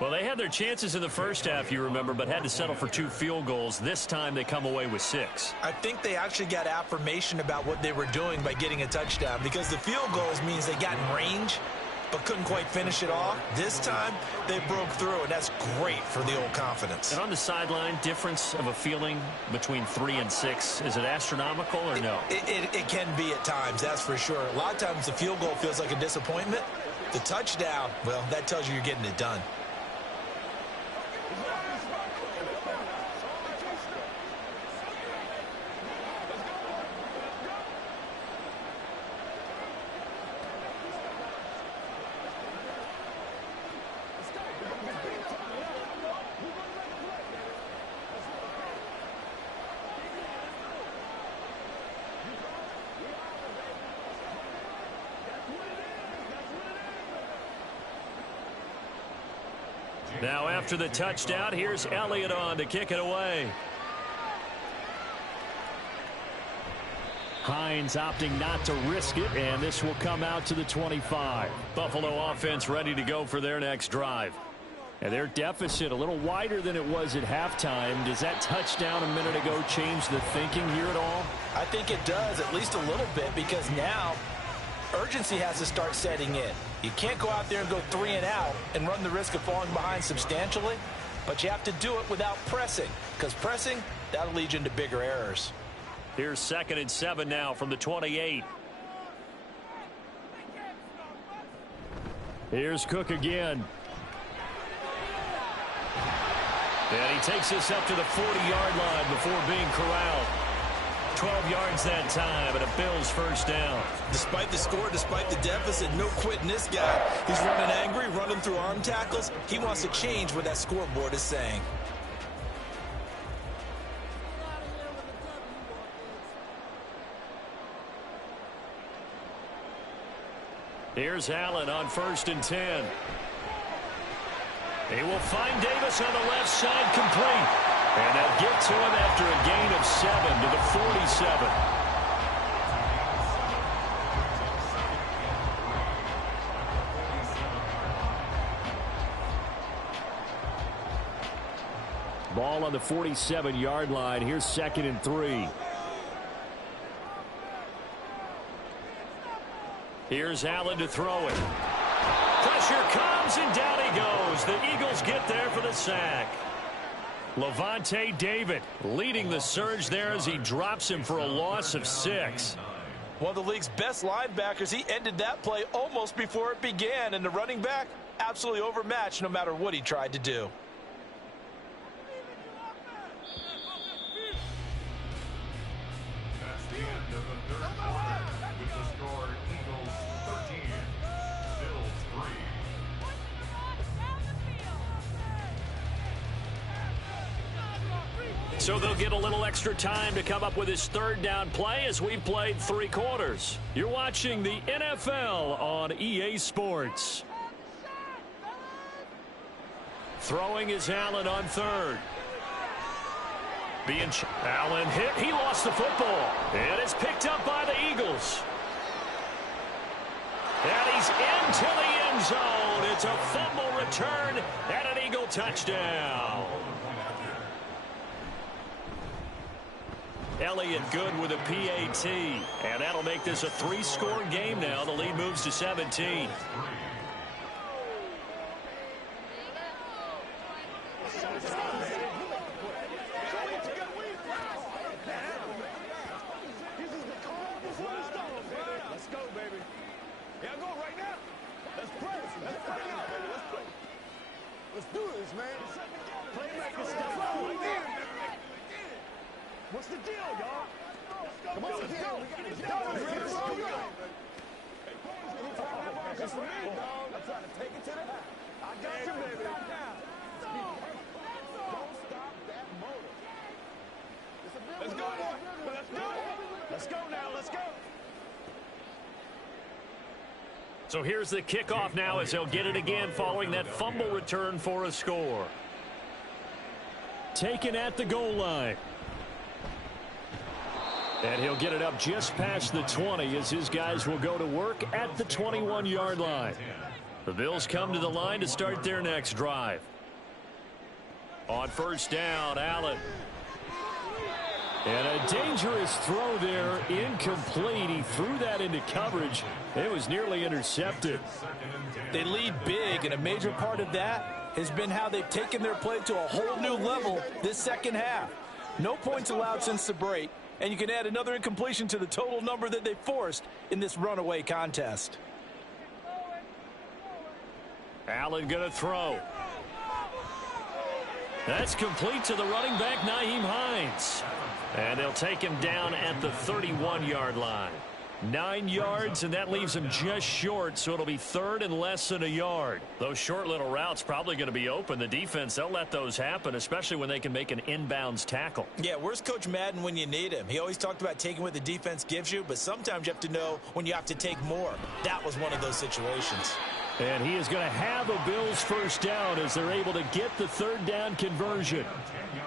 Well, they had their chances in the first half, you remember, but had to settle for 2 field goals. This time they come away with 6. I think they actually got affirmation about what they were doing by getting a touchdown, because the field goals means they got in range but couldn't quite finish it off. This time they broke through, and that's great for the old confidence. And on the sideline, difference of a feeling between 3 and 6, is it astronomical or no? It can be at times, that's for sure. A lot of times the field goal feels like a disappointment. The touchdown, well, that tells you you're getting it done. Now after the touchdown, here's Elliott on to kick it away. Hines opting not to risk it, and this will come out to the 25. Buffalo offense ready to go for their next drive. And their deficit a little wider than it was at halftime. Does that touchdown a minute ago change the thinking here at all? I think it does, at least a little bit, because now urgency has to start setting in. You can't go out there and go 3 and out and run the risk of falling behind substantially, but you have to do it without pressing, because pressing, that'll lead you into bigger errors. Here's 2nd and 7 now from the 28. Here's Cook again. And he takes this up to the 40-yard line before being corralled. 12 yards that time, and a Bills first down. Despite the score, despite the deficit, no quitting this guy. He's running angry, running through arm tackles. He wants to change what that scoreboard is saying. Here's Allen on 1st and 10. He will find Davis on the left side, complete. And they'll get to him after a gain of 7 to the 47. Ball on the 47-yard line. Here's 2nd and 3. Here's Allen to throw it. Pressure comes, and down he goes. The Eagles get there for the sack. Levante David leading the surge there as he drops him for a loss of 6. One of the league's best linebackers. He ended that play almost before it began, and the running back absolutely overmatched no matter what he tried to do. That's the end of the 3rd quarter with the score Eagles 13, Bills 3. So they'll get a little extra time to come up with his 3rd down play as we've played 3 quarters. You're watching the NFL on EA Sports. Throwing is Allen on 3rd. Allen hit. He lost the football. And it's picked up by the Eagles. And he's into the end zone. It's a fumble return and an Eagle touchdown. Elliott good with a PAT. And that'll make this a 3-score game now. The lead moves to 17. Let's go, baby. Yeah, go right now. Let's play. Let's play now, baby. Let's play. Let's do this, man. Playmaker stuff. What's the deal, y'all? Come on, let's go. Let's go. Let's go. That's for me, dog. I'm trying to take it to the house. I got you, baby. Don't stop that motor. Let's go, boy. Let's go. So here's the kickoff now as they'll get it again following that fumble return for a score. Taken at the goal line. And he'll get it up just past the 20 as his guys will go to work at the 21-yard line. The Bills come to the line to start their next drive. On first down, Allen. And a dangerous throw there, incomplete. He threw that into coverage. It was nearly intercepted. They lead big, and a major part of that has been how they've taken their play to a whole new level this second half. No points allowed since the break, and you can add another incompletion to the total number that they forced in this runaway contest. Allen going to throw. That's complete to the running back, Nyheim Hines. And they'll take him down at the 31-yard line. 9 yards, and that leaves him just short, so it'll be third and less than a yard. Those short little routes probably going to be open. The defense, they'll let those happen, especially when they can make an inbounds tackle. Yeah, where's Coach Madden when you need him? He always talked about taking what the defense gives you, but sometimes you have to know when you have to take more. That was one of those situations. And he is going to have a Bills first down as they're able to get the third down conversion.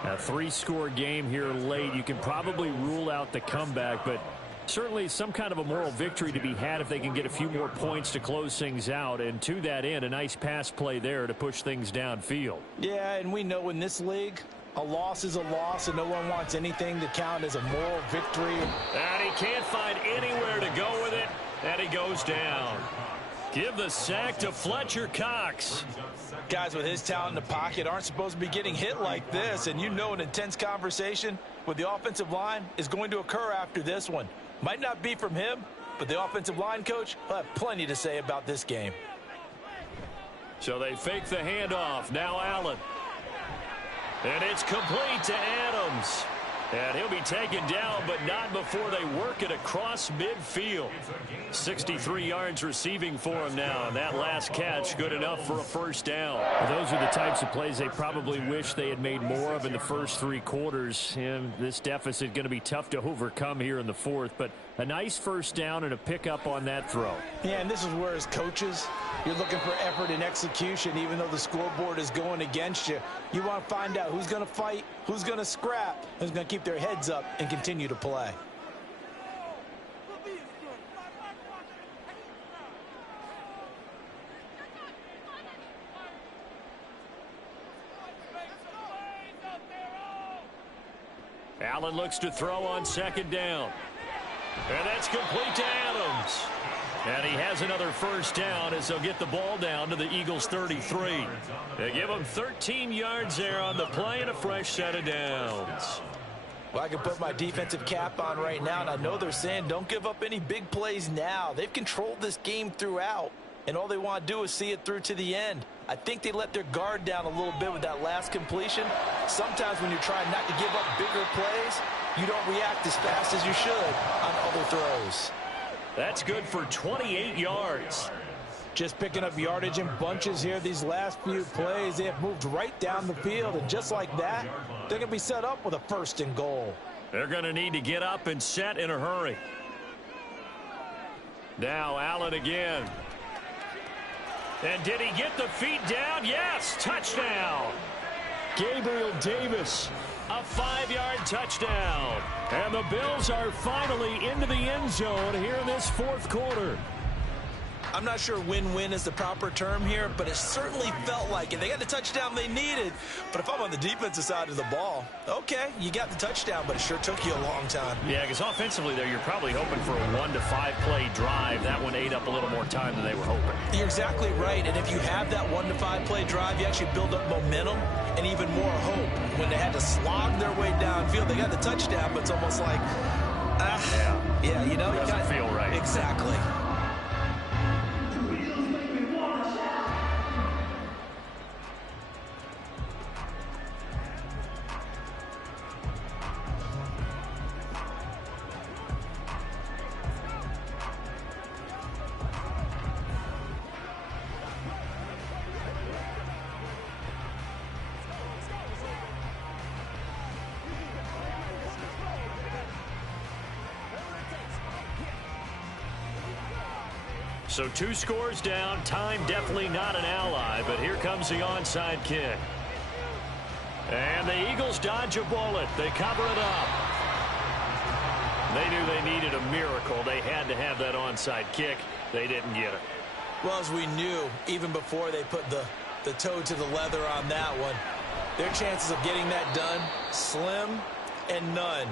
A 3-score game here late. You can probably rule out the comeback, but certainly some kind of a moral victory to be had if they can get a few more points to close things out. And to that end, a nice pass play there to push things downfield. Yeah, and we know in this league, a loss is a loss, and no one wants anything to count as a moral victory. And he can't find anywhere to go with it, and he goes down. Give the sack to Fletcher Cox. Guys with his talent in the pocket aren't supposed to be getting hit like this, and you know an intense conversation with the offensive line is going to occur after this one. Might not be from him, but the offensive line coach will have plenty to say about this game. So they fake the handoff. Now Allen. And it's complete to Adams. And he'll be taken down, but not before they work it across midfield. 63 yards receiving for him now. And that last catch, good enough for a first down. Well, those are the types of plays they probably wish they had made more of in the first 3 quarters. And this deficit going to be tough to overcome here in the fourth. But a nice first down and a pickup on that throw. Yeah, and this is where, as coaches, you're looking for effort and execution, even though the scoreboard is going against you. You want to find out who's going to fight, who's going to scrap, who's going to keep their heads up and continue to play. Allen looks to throw on second down. And that's complete to Adams. And he has another first down as they'll get the ball down to the Eagles' 33. They give him 13 yards there on the play and a fresh set of downs. Well, I can put my defensive cap on right now, and I know they're saying don't give up any big plays now. They've controlled this game throughout, and all they want to do is see it through to the end. I think they let their guard down a little bit with that last completion. Sometimes when you're trying not to give up bigger plays, you don't react as fast as you should on other throws. That's good for 28 yards. Just picking up yardage in bunches here these last few plays. They have moved right down the field, and just like that, they're going to be set up with a first and goal. They're going to need to get up and set in a hurry. Now Allen again. And did he get the feet down? Yes, touchdown. Gabriel Davis, a 5-yard touchdown. And the Bills are finally into the end zone here in this fourth quarter. I'm not sure win-win is the proper term here, but it certainly felt like it. They got the touchdown they needed. But if I'm on the defensive side of the ball, okay, you got the touchdown, but it sure took you a long time. Yeah, because offensively there, you're probably hoping for a 1 to 5 play drive. That one ate up a little more time than they were hoping. You're exactly right. And if you have that 1 to 5 play drive, you actually build up momentum and even more hope. When they had to slog their way downfield, they got the touchdown, but it's almost like, yeah, you know, doesn't feel right. Exactly. So 2 scores down. Time definitely not an ally, but here comes the onside kick. And the Eagles dodge a bullet. They cover it up. They knew they needed a miracle. They had to have that onside kick. They didn't get it. Well, as we knew, even before they put the toe to the leather on that one, their chances of getting that done, slim and none.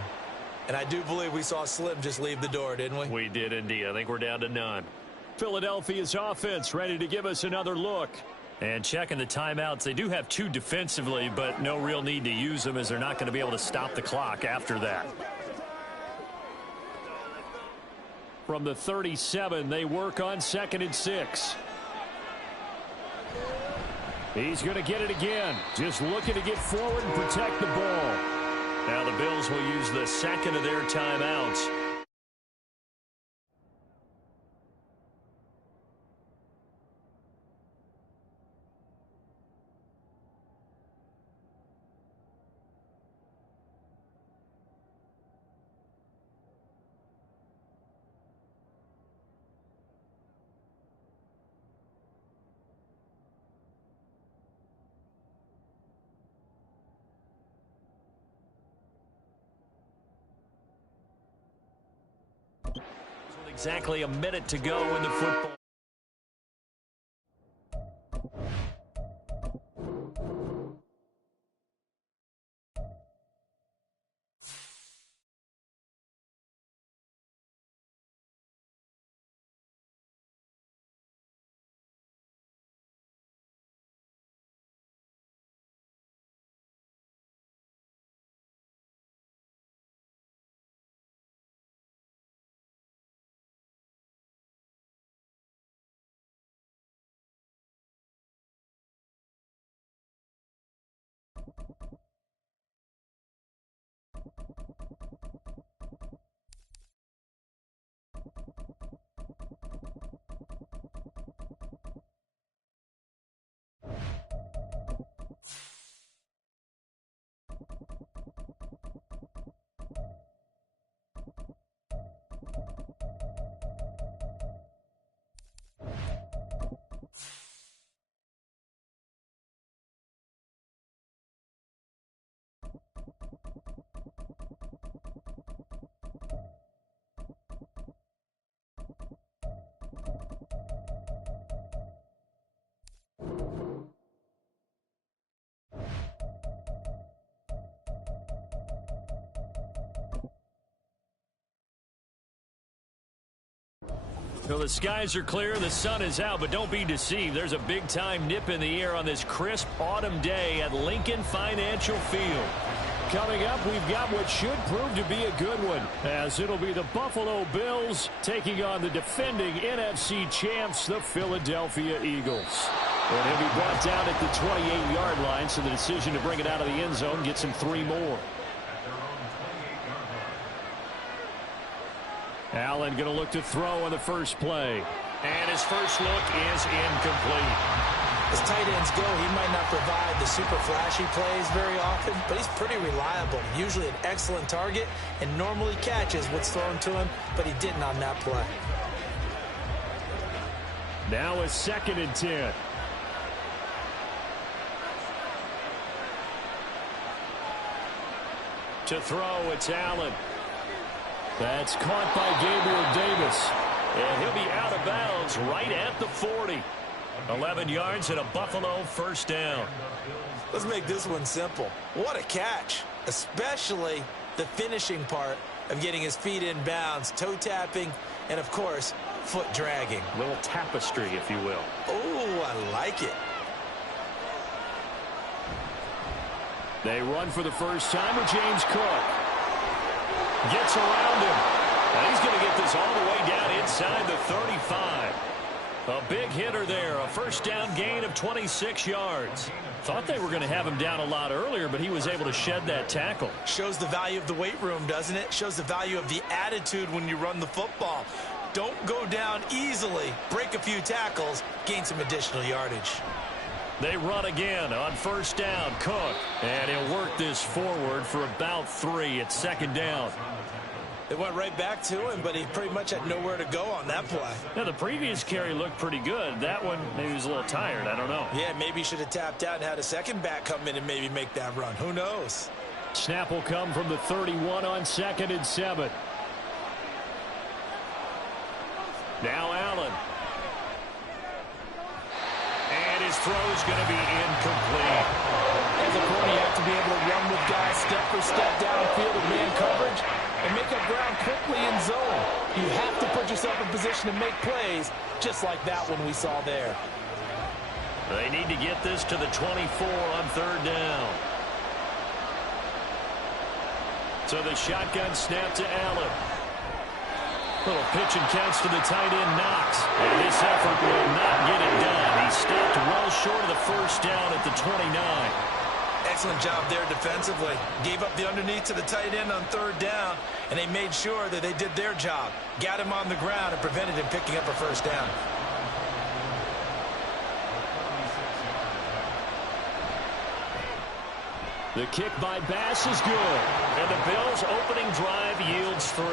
And I do believe we saw Slim just leave the door, didn't we? We did indeed. I think we're down to none. Philadelphia's offense ready to give us another look. And checking the timeouts, they do have 2 defensively, but no real need to use them as they're not going to be able to stop the clock after that. From the 37, they work on 2nd and 6. He's going to get it again. Just looking to get forward and protect the ball. Now the Bills will use the 2nd of their timeouts. Exactly a minute to go in the football. So the skies are clear, the sun is out, but don't be deceived. There's a big-time nip in the air on this crisp autumn day at Lincoln Financial Field. Coming up, we've got what should prove to be a good one, as it'll be the Buffalo Bills taking on the defending NFC champs, the Philadelphia Eagles. And he'll be brought down at the 28-yard line, so the decision to bring it out of the end zone gets him 3 more. Allen going to look to throw on the first play. And his first look is incomplete. As tight ends go, he might not provide the super flashy plays very often, but he's pretty reliable. Usually an excellent target and normally catches what's thrown to him, but he didn't on that play. Now a 2nd and 10. To throw, it's Allen. That's caught by Gabriel Davis. And he'll be out of bounds right at the 40. 11 yards and a Buffalo first down. Let's make this one simple. What a catch, especially the finishing part of getting his feet in bounds, toe tapping, and, of course, foot dragging. A little tapestry, if you will. Oh, I like it. They run for the first time with James Cook. Gets around him. And he's going to get this all the way down inside the 35. A big hitter there. A first down gain of 26 yards. Thought they were going to have him down a lot earlier, but he was able to shed that tackle. Shows the value of the weight room, doesn't it? Shows the value of the attitude when you run the football. Don't go down easily. Break a few tackles. Gain some additional yardage. They run again on first down. Cook. And he'll work this forward for about 3 at second down. They went right back to him, but he pretty much had nowhere to go on that play. Now, the previous carry looked pretty good. That one, maybe he was a little tired. I don't know. Yeah, maybe he should have tapped out and had a second back come in and maybe make that run. Who knows? Snap will come from the 31 on 2nd and 7. Now Allen. And his throw is going to be incomplete. As a corner, you have to be able to run with guys step for step downfield in man coverage and make up ground quickly in zone. You have to put yourself in position to make plays, just like that one we saw there. They need to get this to the 24 on 3rd down. So the shotgun snap to Allen. Little pitch and counts to the tight end, Knox. And this effort will not get it done. He stopped well short of the 1st down at the 29. Excellent job there defensively. Gave up the underneath to the tight end on 3rd down, and they made sure that they did their job. Got him on the ground and prevented him picking up a 1st down. The kick by Bass is good. And the Bills' opening drive yields 3.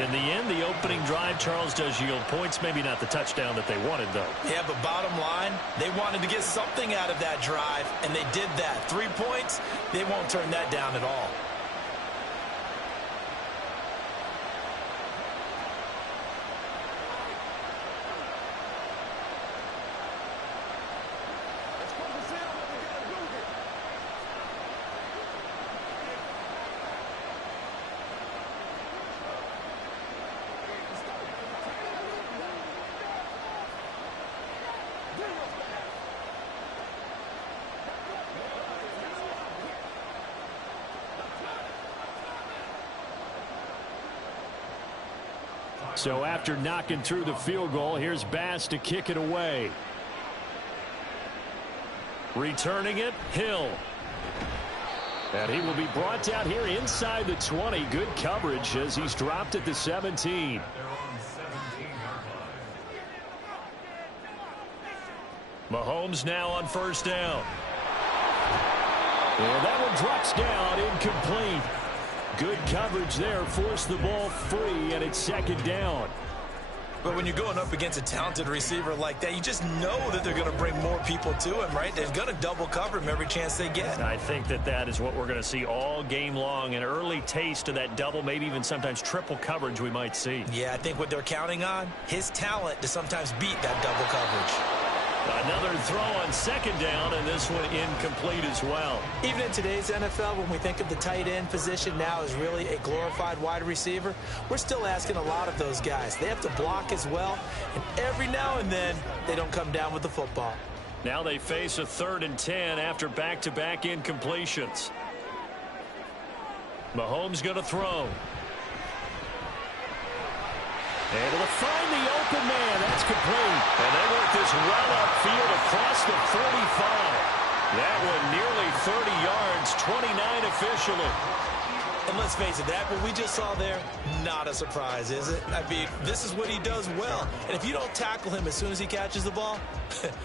In the end, the opening drive, Charles, does yield points. Maybe not the touchdown that they wanted, though. Yeah, but bottom line, they wanted to get something out of that drive, and they did that. 3 points, they won't turn that down at all. So after knocking through the field goal, here's Bass to kick it away. Returning it, Hill. And he will be brought down here inside the 20. Good coverage as he's dropped at the 17. Mahomes now on 1st down. And that one drops down, incomplete. Good coverage there, forced the ball free, and it's 2nd down. But when you're going up against a talented receiver like that, you just know that they're going to bring more people to him, right? They're going to double cover him every chance they get. I think that is what we're going to see all game long, an early taste of that double, maybe even sometimes triple coverage we might see. Yeah, I think what they're counting on, his talent to sometimes beat that double coverage. Another throw on 2nd down, and this one incomplete as well. Even in today's NFL, when we think of the tight end position now as really a glorified wide receiver, we're still asking a lot of those guys. They have to block as well, and every now and then, they don't come down with the football. Now they face a 3rd and 10 after back-to-back incompletions. Mahomes going to throw. Able to find the open man. That's complete. And they work this well upfield across the 45. That one nearly 30 yards, 29 officially. And let's face it, that what we just saw there, not a surprise, is it? I mean, this is what he does well. And if you don't tackle him as soon as he catches the ball,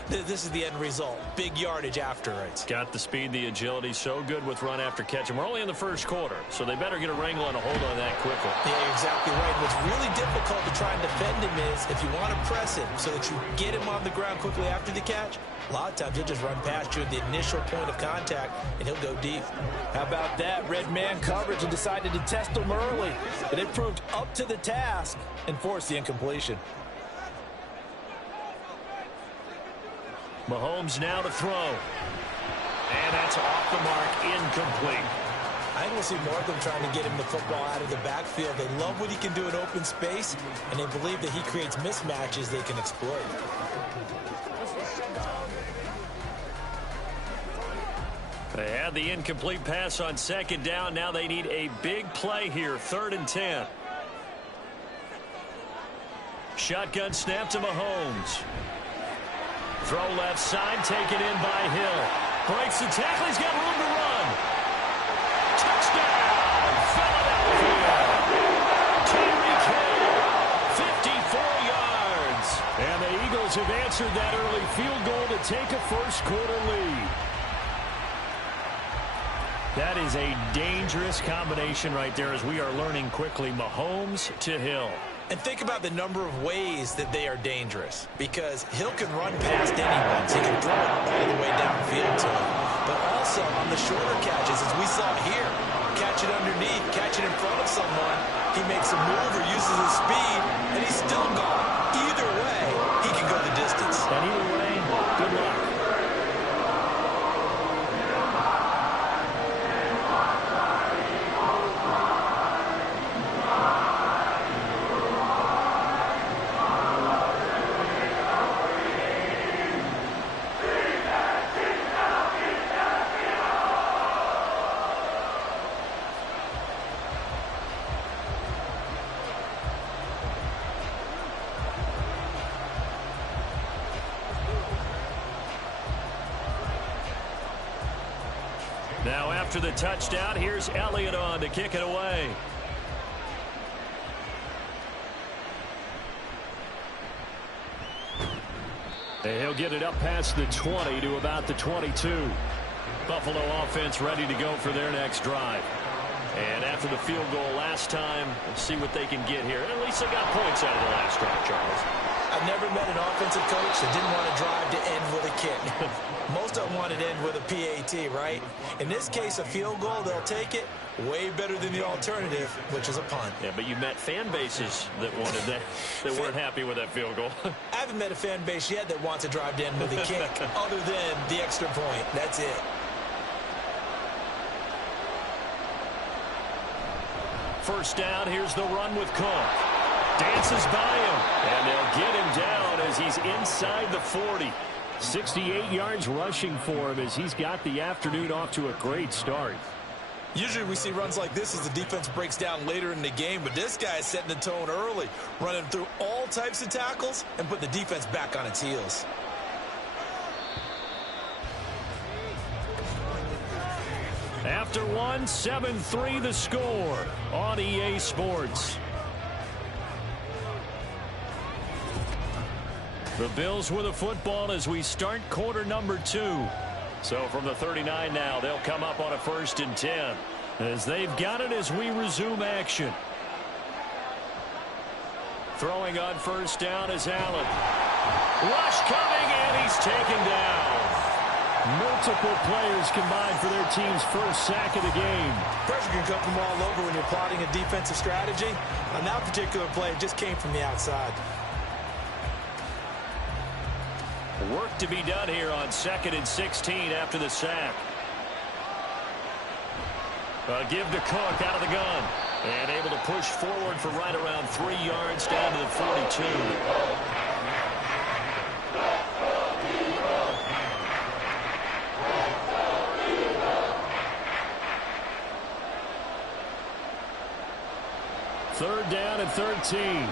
this is the end result. Big yardage after it. Got the speed, the agility, so good with run after catch. And we're only in the 1st quarter, so they better get a wrangle and a hold on that quickly. Yeah, you're exactly right. What's really difficult to try and defend him is if you want to press him so that you get him on the ground quickly after the catch, a lot of times he'll just run past you at the initial point of contact, and he'll go deep. How about that? Red man coverage and decided to test him early. But it proved up to the task and forced the incompletion. Mahomes now to throw. And that's off the mark, incomplete. I think we'll see more of them trying to get him the football out of the backfield. They love what he can do in open space, and they believe that he creates mismatches they can exploit. They had the incomplete pass on 2nd down. Now they need a big play here, 3rd and 10. Shotgun snap to Mahomes. Throw left side, taken in by Hill. Breaks the tackle, he's got room to run. Touchdown, Philadelphia. Tyreek Hill, 54 yards. And the Eagles have answered that early field goal to take a 1st quarter lead. That is a dangerous combination right there as we are learning quickly. Mahomes to Hill. And think about the number of ways that they are dangerous, because Hill can run past anyone, so he can throw it all the way downfield to him. But also on the shorter catches, as we saw here, catch it underneath, catch it in front of someone, he makes a move or uses his speed, and he's still gone. Either way, he can go the distance. And either way, good luck. Now after the touchdown, here's Elliott on to kick it away. And he'll get it up past the 20 to about the 22. Buffalo offense ready to go for their next drive. And after the field goal last time, we'll see what they can get here. At least they got points out of the last drive, Charles. I've never met an offensive coach that didn't want to drive to end with a kick. Most of them wanted to end with a PAT, right? In this case, a field goal, they'll take it. Way better than the alternative, which is a punt. Yeah, but you met fan bases that wanted that, that weren't happy with that field goal. I haven't met a fan base yet that wants to drive to end with a kick, other than the extra point. That's it. First down, here's the run with Cook. Dances by him, and they'll get him down as he's inside the 40. 68 yards rushing for him as he's got the afternoon off to a great start. Usually we see runs like this as the defense breaks down later in the game, but this guy is setting the tone early, running through all types of tackles and putting the defense back on its heels. After one, 7-3 the score on EA Sports. The Bills with a football as we start quarter number 2. So from the 39 now, they'll come up on a 1st and 10 as they've got it as we resume action. Throwing on first down is Allen. Rush coming, and he's taken down. Multiple players combined for their team's first sack of the game. Pressure can come from all over when you're plotting a defensive strategy. On that particular play, it just came from the outside. Work to be done here on 2nd and 16 after the sack. Give to Cook out of the gun. And able to push forward for right around 3 yards down to the 42. Third down and 13.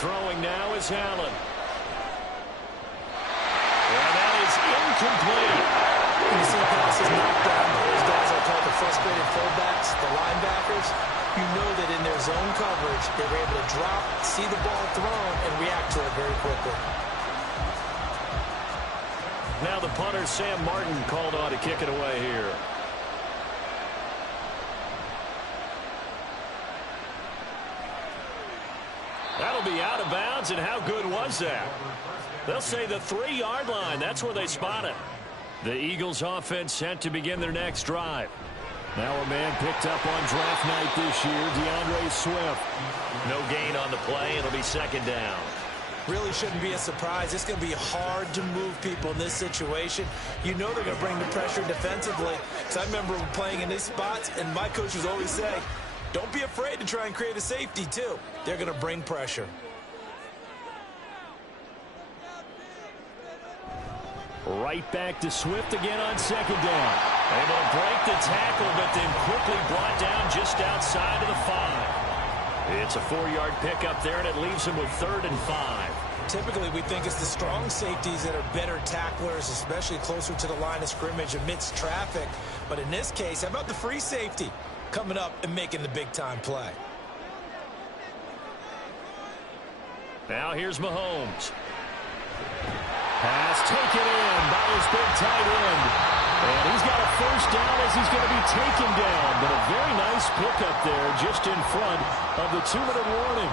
Throwing now is Allen. And that is incomplete. When you see passes knocked down by those guys I call the frustrated fullbacks, the linebackers, you know that in their zone coverage, they were able to drop, see the ball thrown, and react to it very quickly. Now the punter, Sam Martin, called on to kick it away here. That'll be out of bounds, and how good was that? They'll say the 3-yard line. That's where they spot it. The Eagles offense set to begin their next drive. Now a man picked up on draft night this year, DeAndre Swift. No gain on the play. It'll be 2nd down. Really shouldn't be a surprise. It's going to be hard to move people in this situation. You know they're going to bring the pressure defensively. Because I remember playing in these spots, and my coaches always say, don't be afraid to try and create a safety, too. They're going to bring pressure. Right back to Swift again on 2nd down. Able to break the tackle, but then quickly brought down just outside of the 5. It's a 4-yard pickup there, and it leaves him with 3rd and 5. Typically, we think it's the strong safeties that are better tacklers, especially closer to the line of scrimmage amidst traffic. But in this case, how about the free safety coming up and making the big-time play? Now here's Mahomes. Pass taken in. tight end. And he's got a first down as he's going to be taken down. But a very nice pickup there just in front of the 2-minute warning.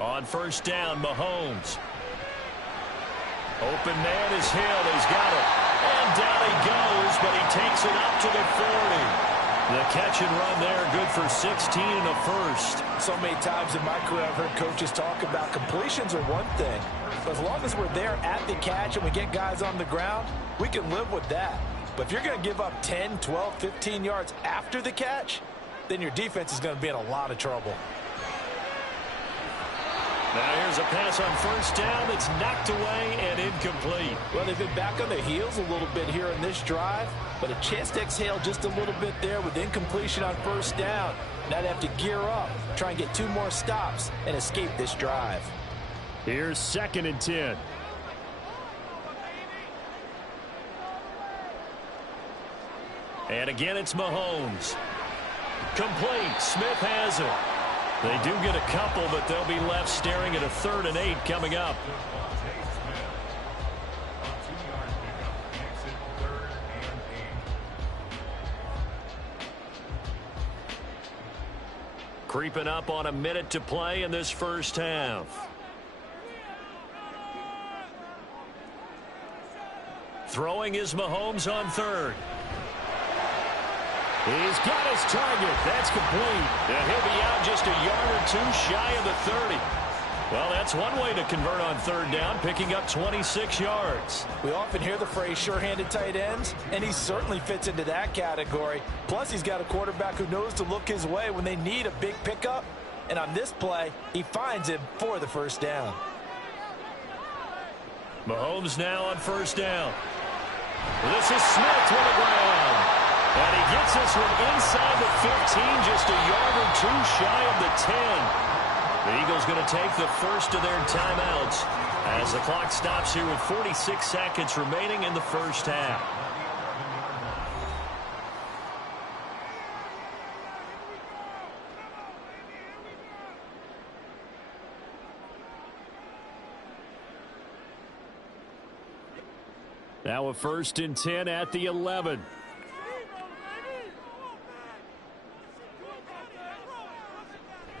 On first down, Mahomes. Open man is Hill. He's got it. And down he goes, but he takes it up to the 40. The catch and run there, good for 16 and a first. So many times in my career I've heard coaches talk about completions are one thing. But as long as we're there at the catch and we get guys on the ground, we can live with that. But if you're going to give up 10, 12, 15 yards after the catch, then your defense is going to be in a lot of trouble. Now here's a pass on first down that's knocked away and incomplete. Well, they've been back on their heels a little bit here in this drive, but a chance to exhale just a little bit there with incompletion on first down. Now they have to gear up, try and get 2 more stops, and escape this drive. Here's 2nd and 10. And again, it's Mahomes. Complete. Smith has it. They do get a couple, but they'll be left staring at a 3rd and 8 coming up. Creeping up on a minute to play in this first half. Throwing is Mahomes on 3rd. He's got his target. That's complete. And he'll be out just a yard or 2 shy of the 30. Well, that's one way to convert on 3rd down, picking up 26 yards. We often hear the phrase sure-handed tight ends, and he certainly fits into that category. Plus, he's got a quarterback who knows to look his way when they need a big pickup. And on this play, he finds him for the first down. Mahomes now on first down. This is Smith to the ground. And he gets this one inside the 15, just a yard or 2 shy of the 10. The Eagles going to take the first of their timeouts as the clock stops here with 46 seconds remaining in the first half. Now a 1st and 10 at the 11.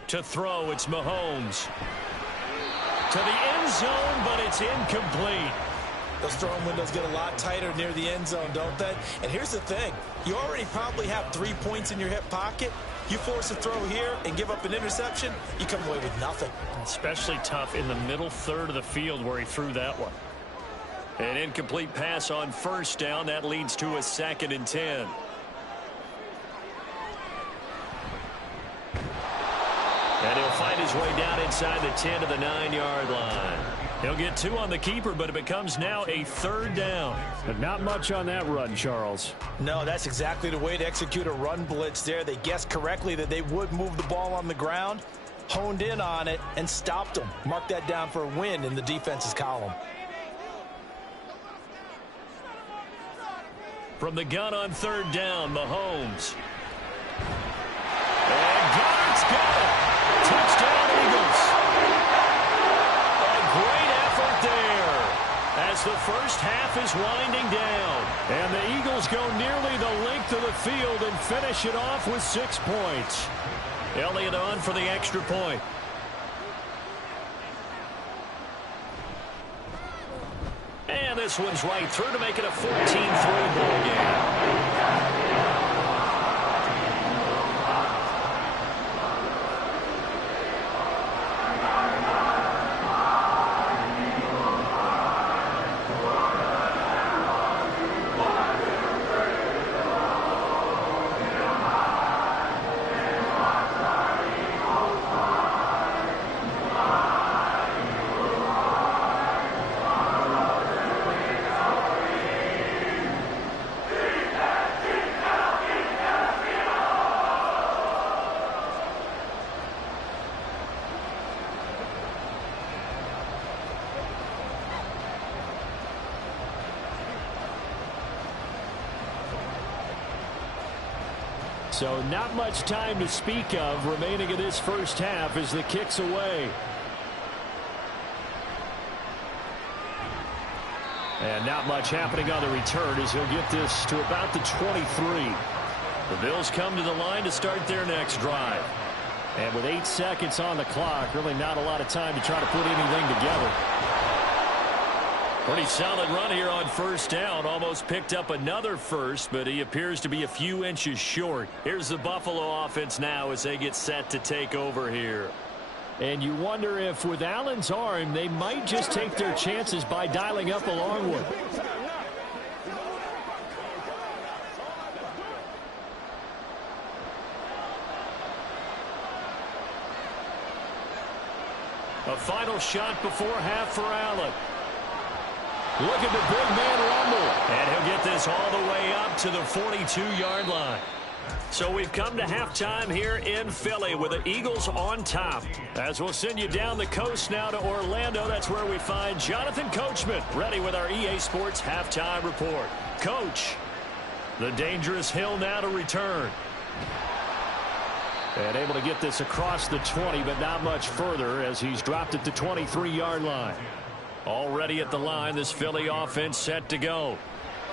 To throw, it's Mahomes. To the end zone, but it's incomplete. Those throwing windows get a lot tighter near the end zone, don't they? And here's the thing. You already probably have 3 points in your hip pocket. You force a throw here and give up an interception, you come away with nothing. Especially tough in the middle 3rd of the field where he threw that one. An incomplete pass on first down. That leads to a 2nd and 10. And he'll find his way down inside the 10 to the 9-yard line. He'll get 2 on the keeper, but it becomes now a 3rd down. But not much on that run, Charles. No, that's exactly the way to execute a run blitz there. They guessed correctly that they would move the ball on the ground, honed in on it, and stopped them. Mark that down for a win in the defense's column. From the gun on 3rd down, Mahomes. And Goddard's got it. Touchdown, Eagles. A great effort there as the first half is winding down. And the Eagles go nearly the length of the field and finish it off with 6 points. Elliott on for the extra point. And this one's right through to make it a 14-3 ball game. So not much time to speak of remaining in this first half as the kick's away. And not much happening on the return as he'll get this to about the 23. The Bills come to the line to start their next drive. And with 8 seconds on the clock, really not a lot of time to try to put anything together. Pretty solid run here on first down. Almost picked up another first, but he appears to be a few inches short. Here's the Buffalo offense now as they get set to take over here. And you wonder if with Allen's arm, they might just take their chances by dialing up a long one. A final shot before half for Allen. Look at the big man rumble. And he'll get this all the way up to the 42-yard line. So we've come to halftime here in Philly with the Eagles on top. As we'll send you down the coast now to Orlando, that's where we find Jonathan Coachman ready with our EA Sports halftime report. Coach, the dangerous hill now to return. And able to get this across the 20, but not much further as he's dropped at the 23-yard line. Already at the line, this Philly offense set to go.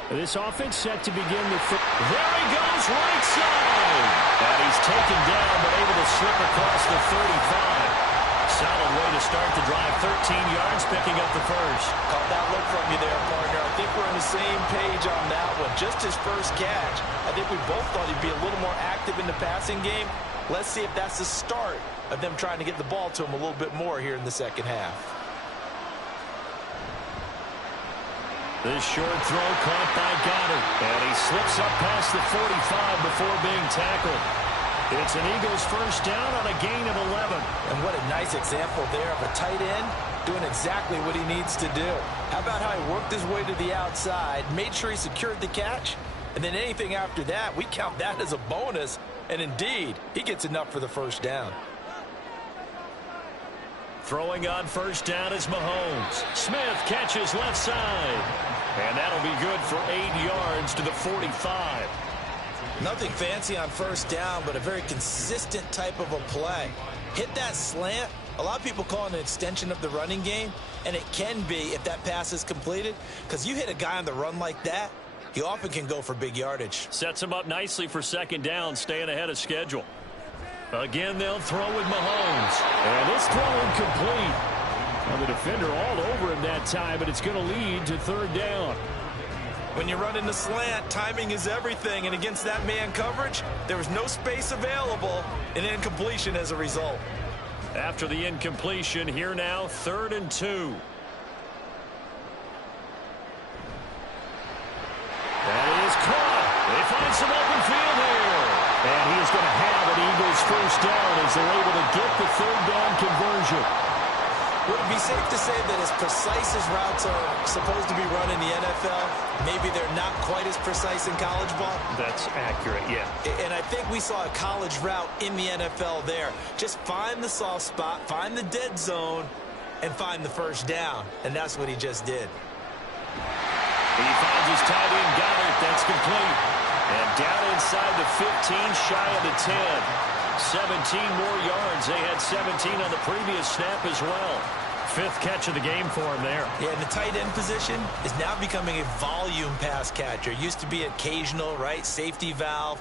This offense set to begin the... There he goes, right side! And he's taken down, but able to slip across the 35. Solid way to start the drive. 13 yards, picking up the first. Caught that look from you there, partner. I think we're on the same page on that one. Just his first catch. I think we both thought he'd be a little more active in the passing game. Let's see if that's the start of them trying to get the ball to him a little bit more here in the second half. This short throw caught by Goddard. And he slips up past the 45 before being tackled. It's an Eagles first down on a gain of 11. And what a nice example there of a tight end doing exactly what he needs to do. How about how he worked his way to the outside, made sure he secured the catch, and then anything after that, we count that as a bonus. And indeed, he gets enough for the first down. Throwing on first down is Mahomes. Smith catches left side. And that'll be good for 8 yards to the 45. Nothing fancy on first down, but a very consistent type of a play. Hit that slant. A lot of people call it an extension of the running game, and it can be if that pass is completed, because you hit a guy on the run like that, he often can go for big yardage. Sets him up nicely for second down, staying ahead of schedule. Again, they'll throw with Mahomes. And it's throw incomplete. Now the defender all over him that time, but it's going to lead to third down. When you run in the slant, timing is everything, and against that man coverage, there was no space available, and incompletion as a result. After the incompletion, here now, 3rd and 2. That is caught. They find some open field here. And he is going to have an Eagles first down as they're able to get the third down conversion. Would it be safe to say that as precise as routes are supposed to be run in the NFL, maybe they're not quite as precise in college ball? That's accurate, yeah. And I think we saw a college route in the NFL there. Just find the soft spot, find the dead zone, and find the first down. And that's what he just did. He finds his tight end, Goddard. That's complete. And down inside the 15, shy of the 10. 17 more yards. They had 17 on the previous snap as well. 5th catch of the game for him there. Yeah, and the tight end position is now becoming a volume pass catcher. Used to be occasional, right? Safety valve.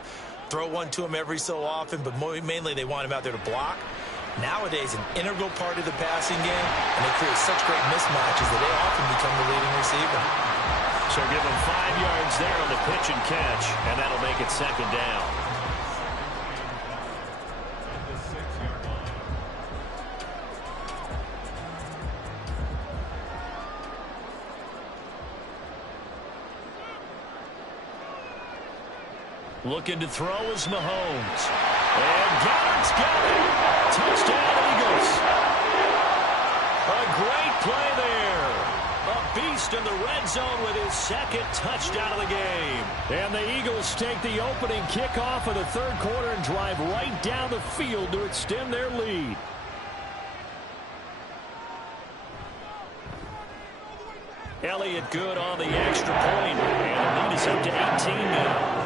Throw one to him every so often, but mainly they want him out there to block. Nowadays, an integral part of the passing game, and they create such great mismatches that they often become the leading receiver. So give him 5 yards there on the pitch and catch, and that'll make it second down. Looking to throw is Mahomes. And Goddard's got it. Touchdown, Eagles. A great play there. A beast in the red zone with his 2nd touchdown of the game. And the Eagles take the opening kickoff of the 3rd quarter and drive right down the field to extend their lead. Elliott good on the extra point. And the lead is up to 18 now.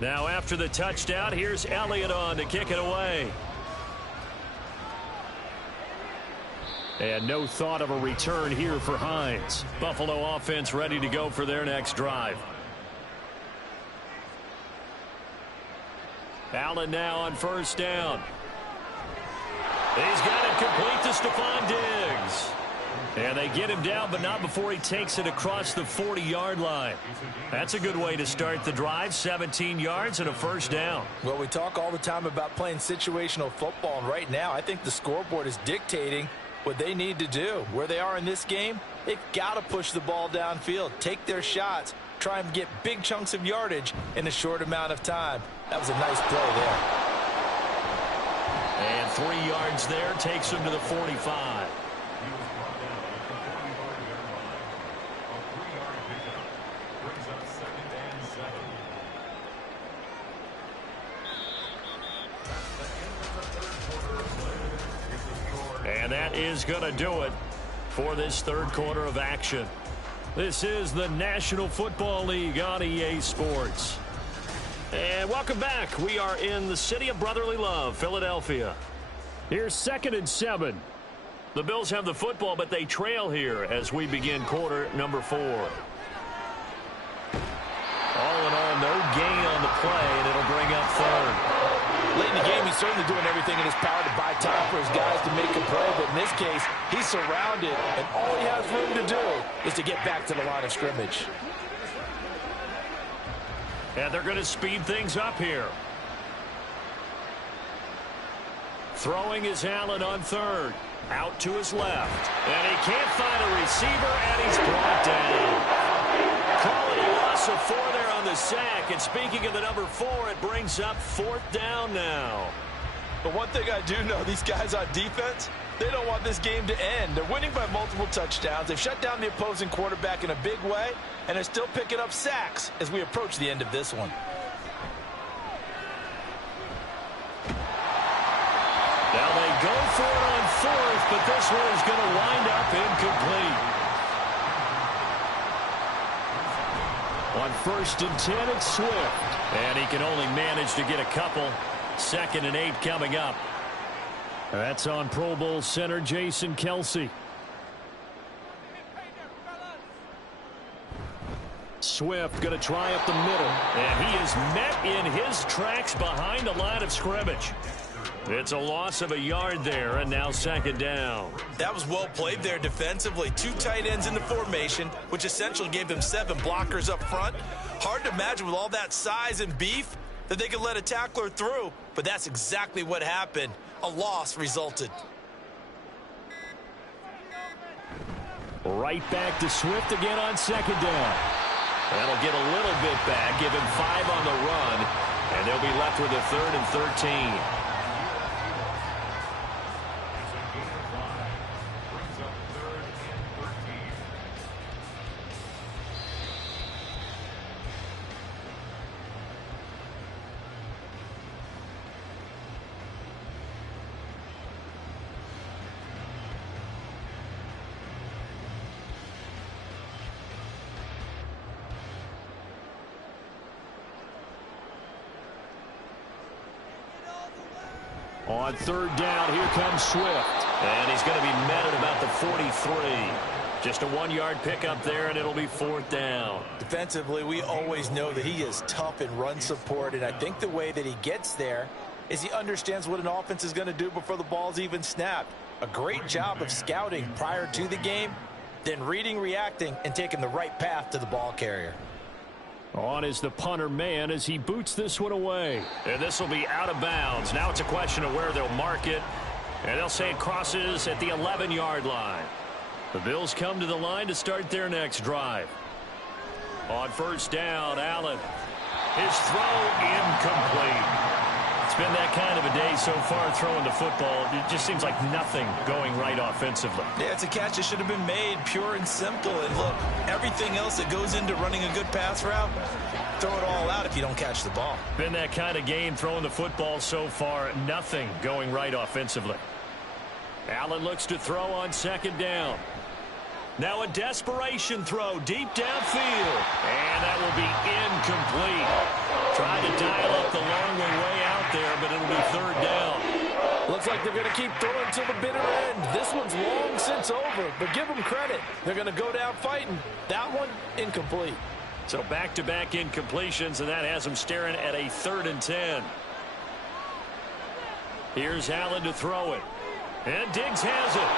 Now after the touchdown, here's Elliott on to kick it away. And no thought of a return here for Hines. Buffalo offense ready to go for their next drive. Allen now on first down. He's got it complete to Stephon Diggs. And they get him down, but not before he takes it across the 40-yard line. That's a good way to start the drive, 17 yards and a first down. Well, we talk all the time about playing situational football, and right now I think the scoreboard is dictating what they need to do. Where they are in this game, they've got to push the ball downfield, take their shots, try and get big chunks of yardage in a short amount of time. That was a nice play there. And 3 yards there takes him to the 45. And that is going to do it for this third quarter of action. This is the National Football League on EA Sports. And welcome back. We are in the city of brotherly love, Philadelphia. Here's 2nd and 7. The Bills have the football, but they trail here as we begin quarter number 4. All in all, no gain on the play, and it'll bring up third. Late in the game, he's certainly doing everything in his power to buy time for his guys to make a play, but in this case, he's surrounded, and all he has room to do is to get back to the line of scrimmage. And they're going to speed things up here. Throwing is Allen on third. Out to his left. And he can't find a receiver, and he's brought down. Calling a loss of 4 there on the sack. And speaking of the number 4, it brings up 4th down now. But one thing I do know, these guys on defense, they don't want this game to end. They're winning by multiple touchdowns. They've shut down the opposing quarterback in a big way, and they're still picking up sacks as we approach the end of this one. Now they go for it on 4th, but this one is going to wind up incomplete. On 1st and 10, it's Swift. And he can only manage to get a couple. 2nd and 8 coming up. That's on Pro Bowl center Jason Kelce. Swift going to try up the middle. And he is met in his tracks behind the line of scrimmage. It's a loss of a yard there, and now 2nd down. That was well played there defensively. 2 tight ends in the formation, which essentially gave them 7 blockers up front. Hard to imagine with all that size and beef that they could let a tackler through, but that's exactly what happened. A loss resulted. Right back to Swift again on 2nd down. That'll get a little bit back, give him 5 on the run, and they'll be left with a 3rd and 13. On 3rd down, here comes Swift. And he's going to be met at about the 43. Just a 1-yard pickup there, and it'll be 4th down. Defensively, we always know that he is tough in run support, and I think the way that he gets there is he understands what an offense is going to do before the ball's even snapped. A great job of scouting prior to the game, then reading, reacting, and taking the right path to the ball carrier. On is the punter man as he boots this one away. And this will be out of bounds. Now it's a question of where they'll mark it. And they'll say it crosses at the 11-yard line. The Bills come to the line to start their next drive. On 1st down, Allen. His throw incomplete. It's been that kind of a day so far throwing the football. It just seems like nothing going right offensively. Yeah, it's a catch that should have been made, pure and simple. And look, everything else that goes into running a good pass route, throw it all out if you don't catch the ball. Been that kind of game throwing the football so far. Nothing going right offensively. Allen looks to throw on 2nd down. Now a desperation throw deep downfield. And that will be incomplete. Trying to dial up the long way out there, but it'll be third down. Looks like they're going to keep throwing till the bitter end. This one's long since over, but give them credit. They're going to go down fighting. That one, incomplete. So back-to-back incompletions, and that has them staring at a 3rd and 10. Here's Allen to throw it. And Diggs has it.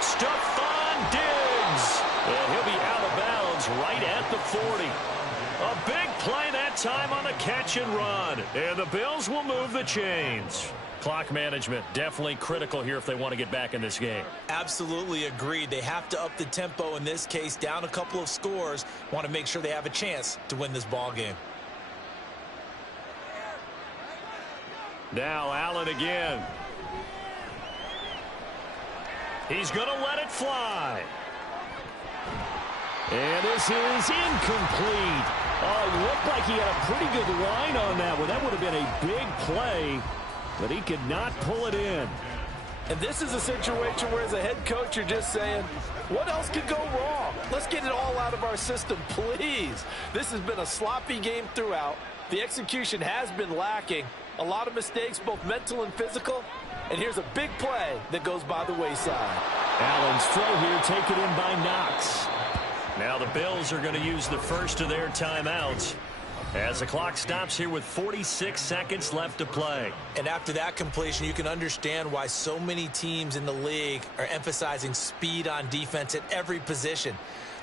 Stephon Diggs. And he'll be out of bounds right at the 40. A big play that time on the catch and run. And the Bills will move the chains. Clock management definitely critical here if they want to get back in this game. Absolutely agreed. They have to up the tempo in this case, down a couple of scores. Want to make sure they have a chance to win this ball game. Now Allen again. He's going to let it fly. And this is incomplete. Oh, it looked like he had a pretty good line on that one. That would have been a big play, but he could not pull it in. And this is a situation where as a head coach you're just saying, what else could go wrong? Let's get it all out of our system, please. This has been a sloppy game throughout. The execution has been lacking. A lot of mistakes, both mental and physical. And here's a big play that goes by the wayside. Allen's throw here taken in by Knox. Now the Bills are going to use the first of their timeouts as the clock stops here with 46 seconds left to play. And after that completion, you can understand why so many teams in the league are emphasizing speed on defense at every position.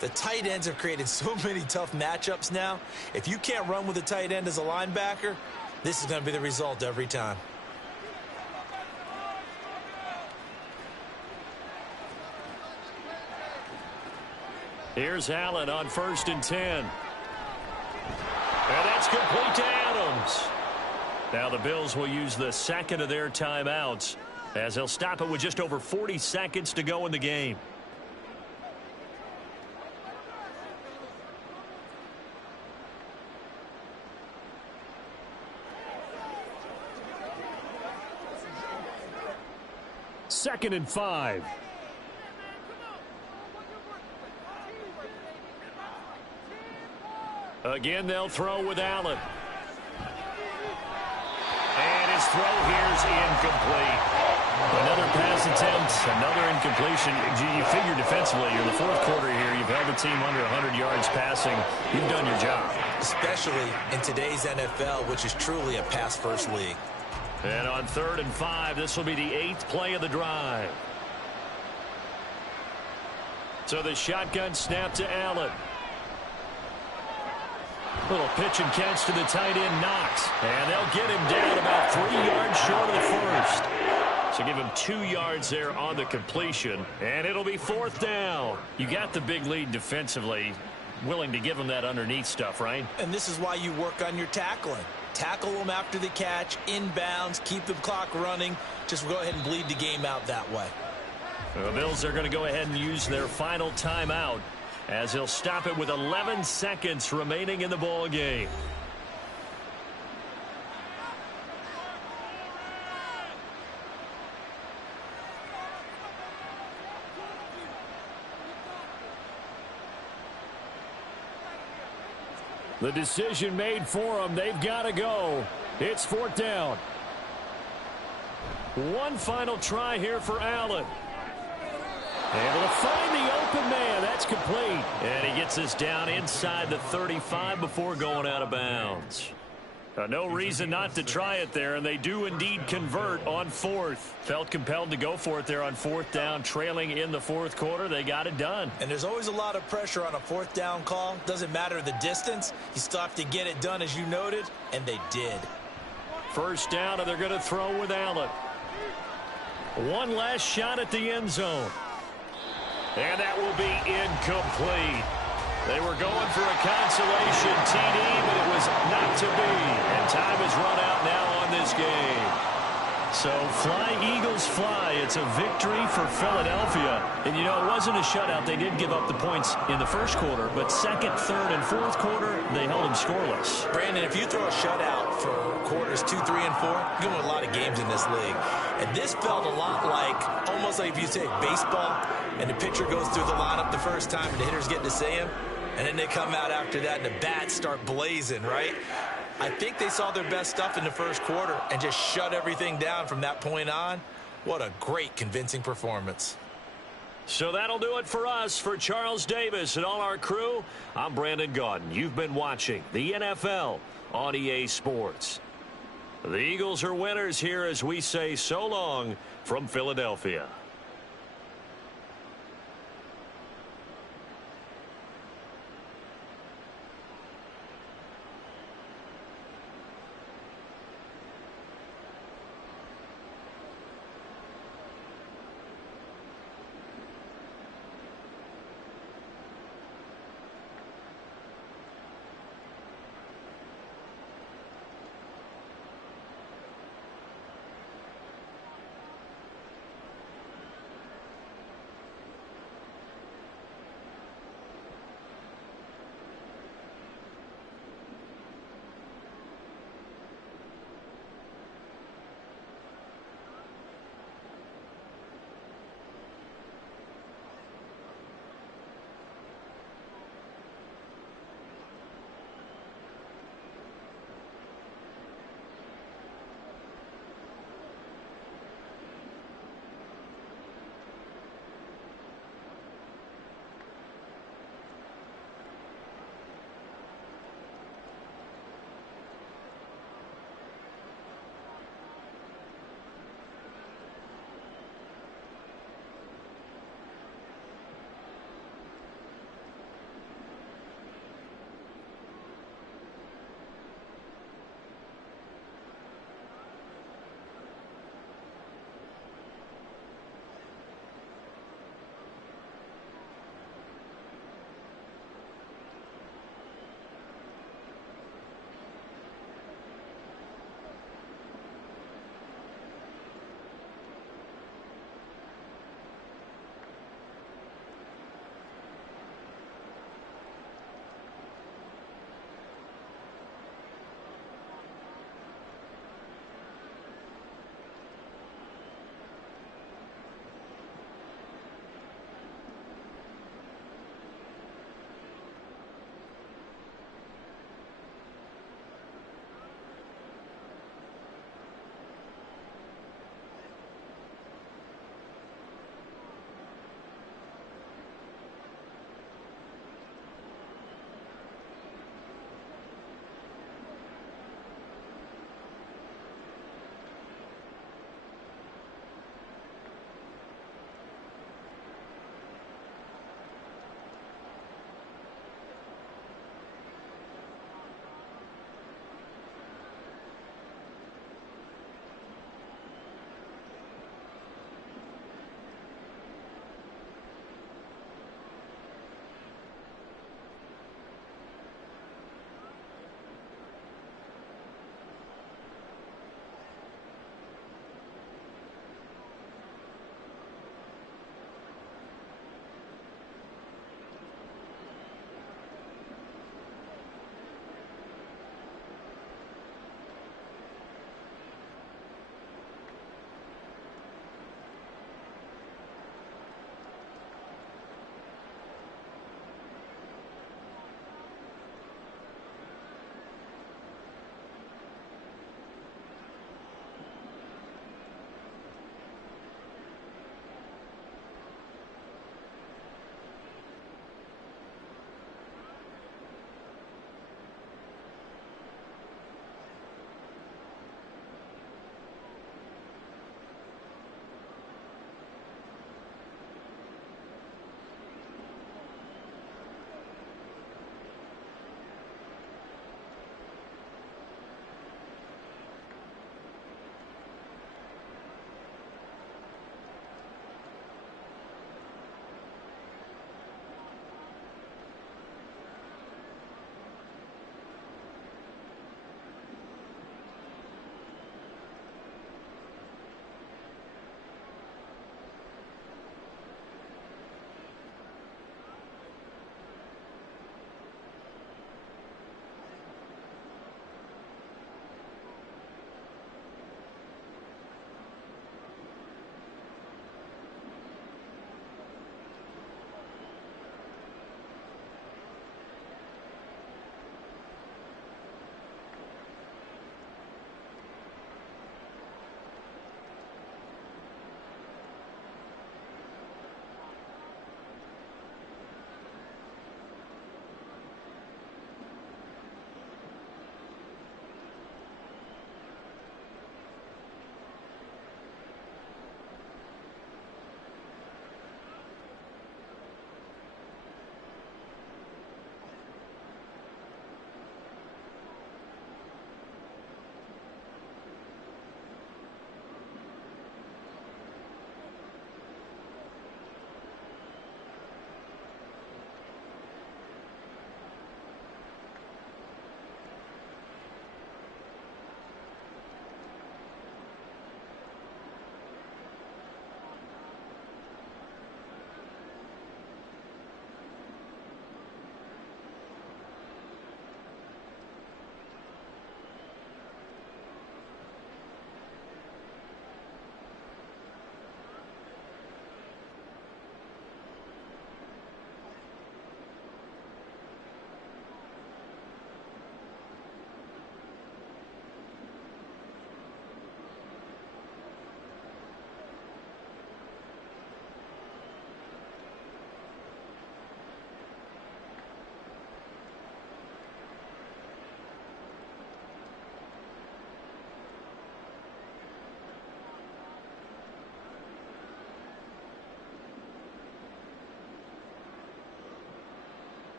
The tight ends have created so many tough matchups now. If you can't run with a tight end as a linebacker, this is going to be the result every time. Here's Allen on 1st and 10. And that's complete to Adams. Now the Bills will use the second of their timeouts as they'll stop it with just over 40 seconds to go in the game. Second and 5. Again, they'll throw with Allen. And his throw here's incomplete. Another pass attempt, another incompletion. You figure defensively, you're in the 4th quarter here. You've held the team under 100 yards passing. You've done your job. Especially in today's NFL, which is truly a pass-first league. And on 3rd and 5, this will be the 8th play of the drive. So the shotgun snap to Allen. Little pitch and catch to the tight end, Knox. And they'll get him down about 3 yards short of the first. So give him 2 yards there on the completion. And it'll be 4th down. You got the big lead defensively. Willing to give him that underneath stuff, right? And this is why you work on your tackling. Tackle them after the catch, inbounds, keep the clock running. Just go ahead and bleed the game out that way. The Bills are going to go ahead and use their final timeout as he'll stop it with 11 seconds remaining in the ball game. The decision made for them. They've got to go. It's 4th down. One final try here for Allen. Able to find the open man. That's complete. And he gets this down inside the 35 before going out of bounds. No reason not to try it there, and they do indeed convert on 4th. Felt compelled to go for it there on 4th down, trailing in the 4th quarter. They got it done. And there's always a lot of pressure on a 4th down call. Doesn't matter the distance. You still have to get it done, as you noted, and they did. 1st down, and they're going to throw with Allen. One last shot at the end zone. And that will be incomplete. They were going for a consolation TD, but it was not to be. And time is run out now on this game. So fly, Eagles, fly. It's a victory for Philadelphia. And, you know, it wasn't a shutout. They did give up the points in the first quarter, but second, third, and fourth quarter, they held them scoreless. Brandon, if you throw a shutout for quarters 2, 3, and 4, you're going to win a lot of games in this league. And this felt a lot like, almost like if you say baseball, and the pitcher goes through the lineup the first time, and the hitters get to see him, and then they come out after that, and the bats start blazing, right? I think they saw their best stuff in the first quarter and just shut everything down from that point on. What a great, convincing performance. So that'll do it for us. For Charles Davis and all our crew, I'm Brandon Gaudin. You've been watching the NFL on EA Sports. The Eagles are winners here as we say so long from Philadelphia.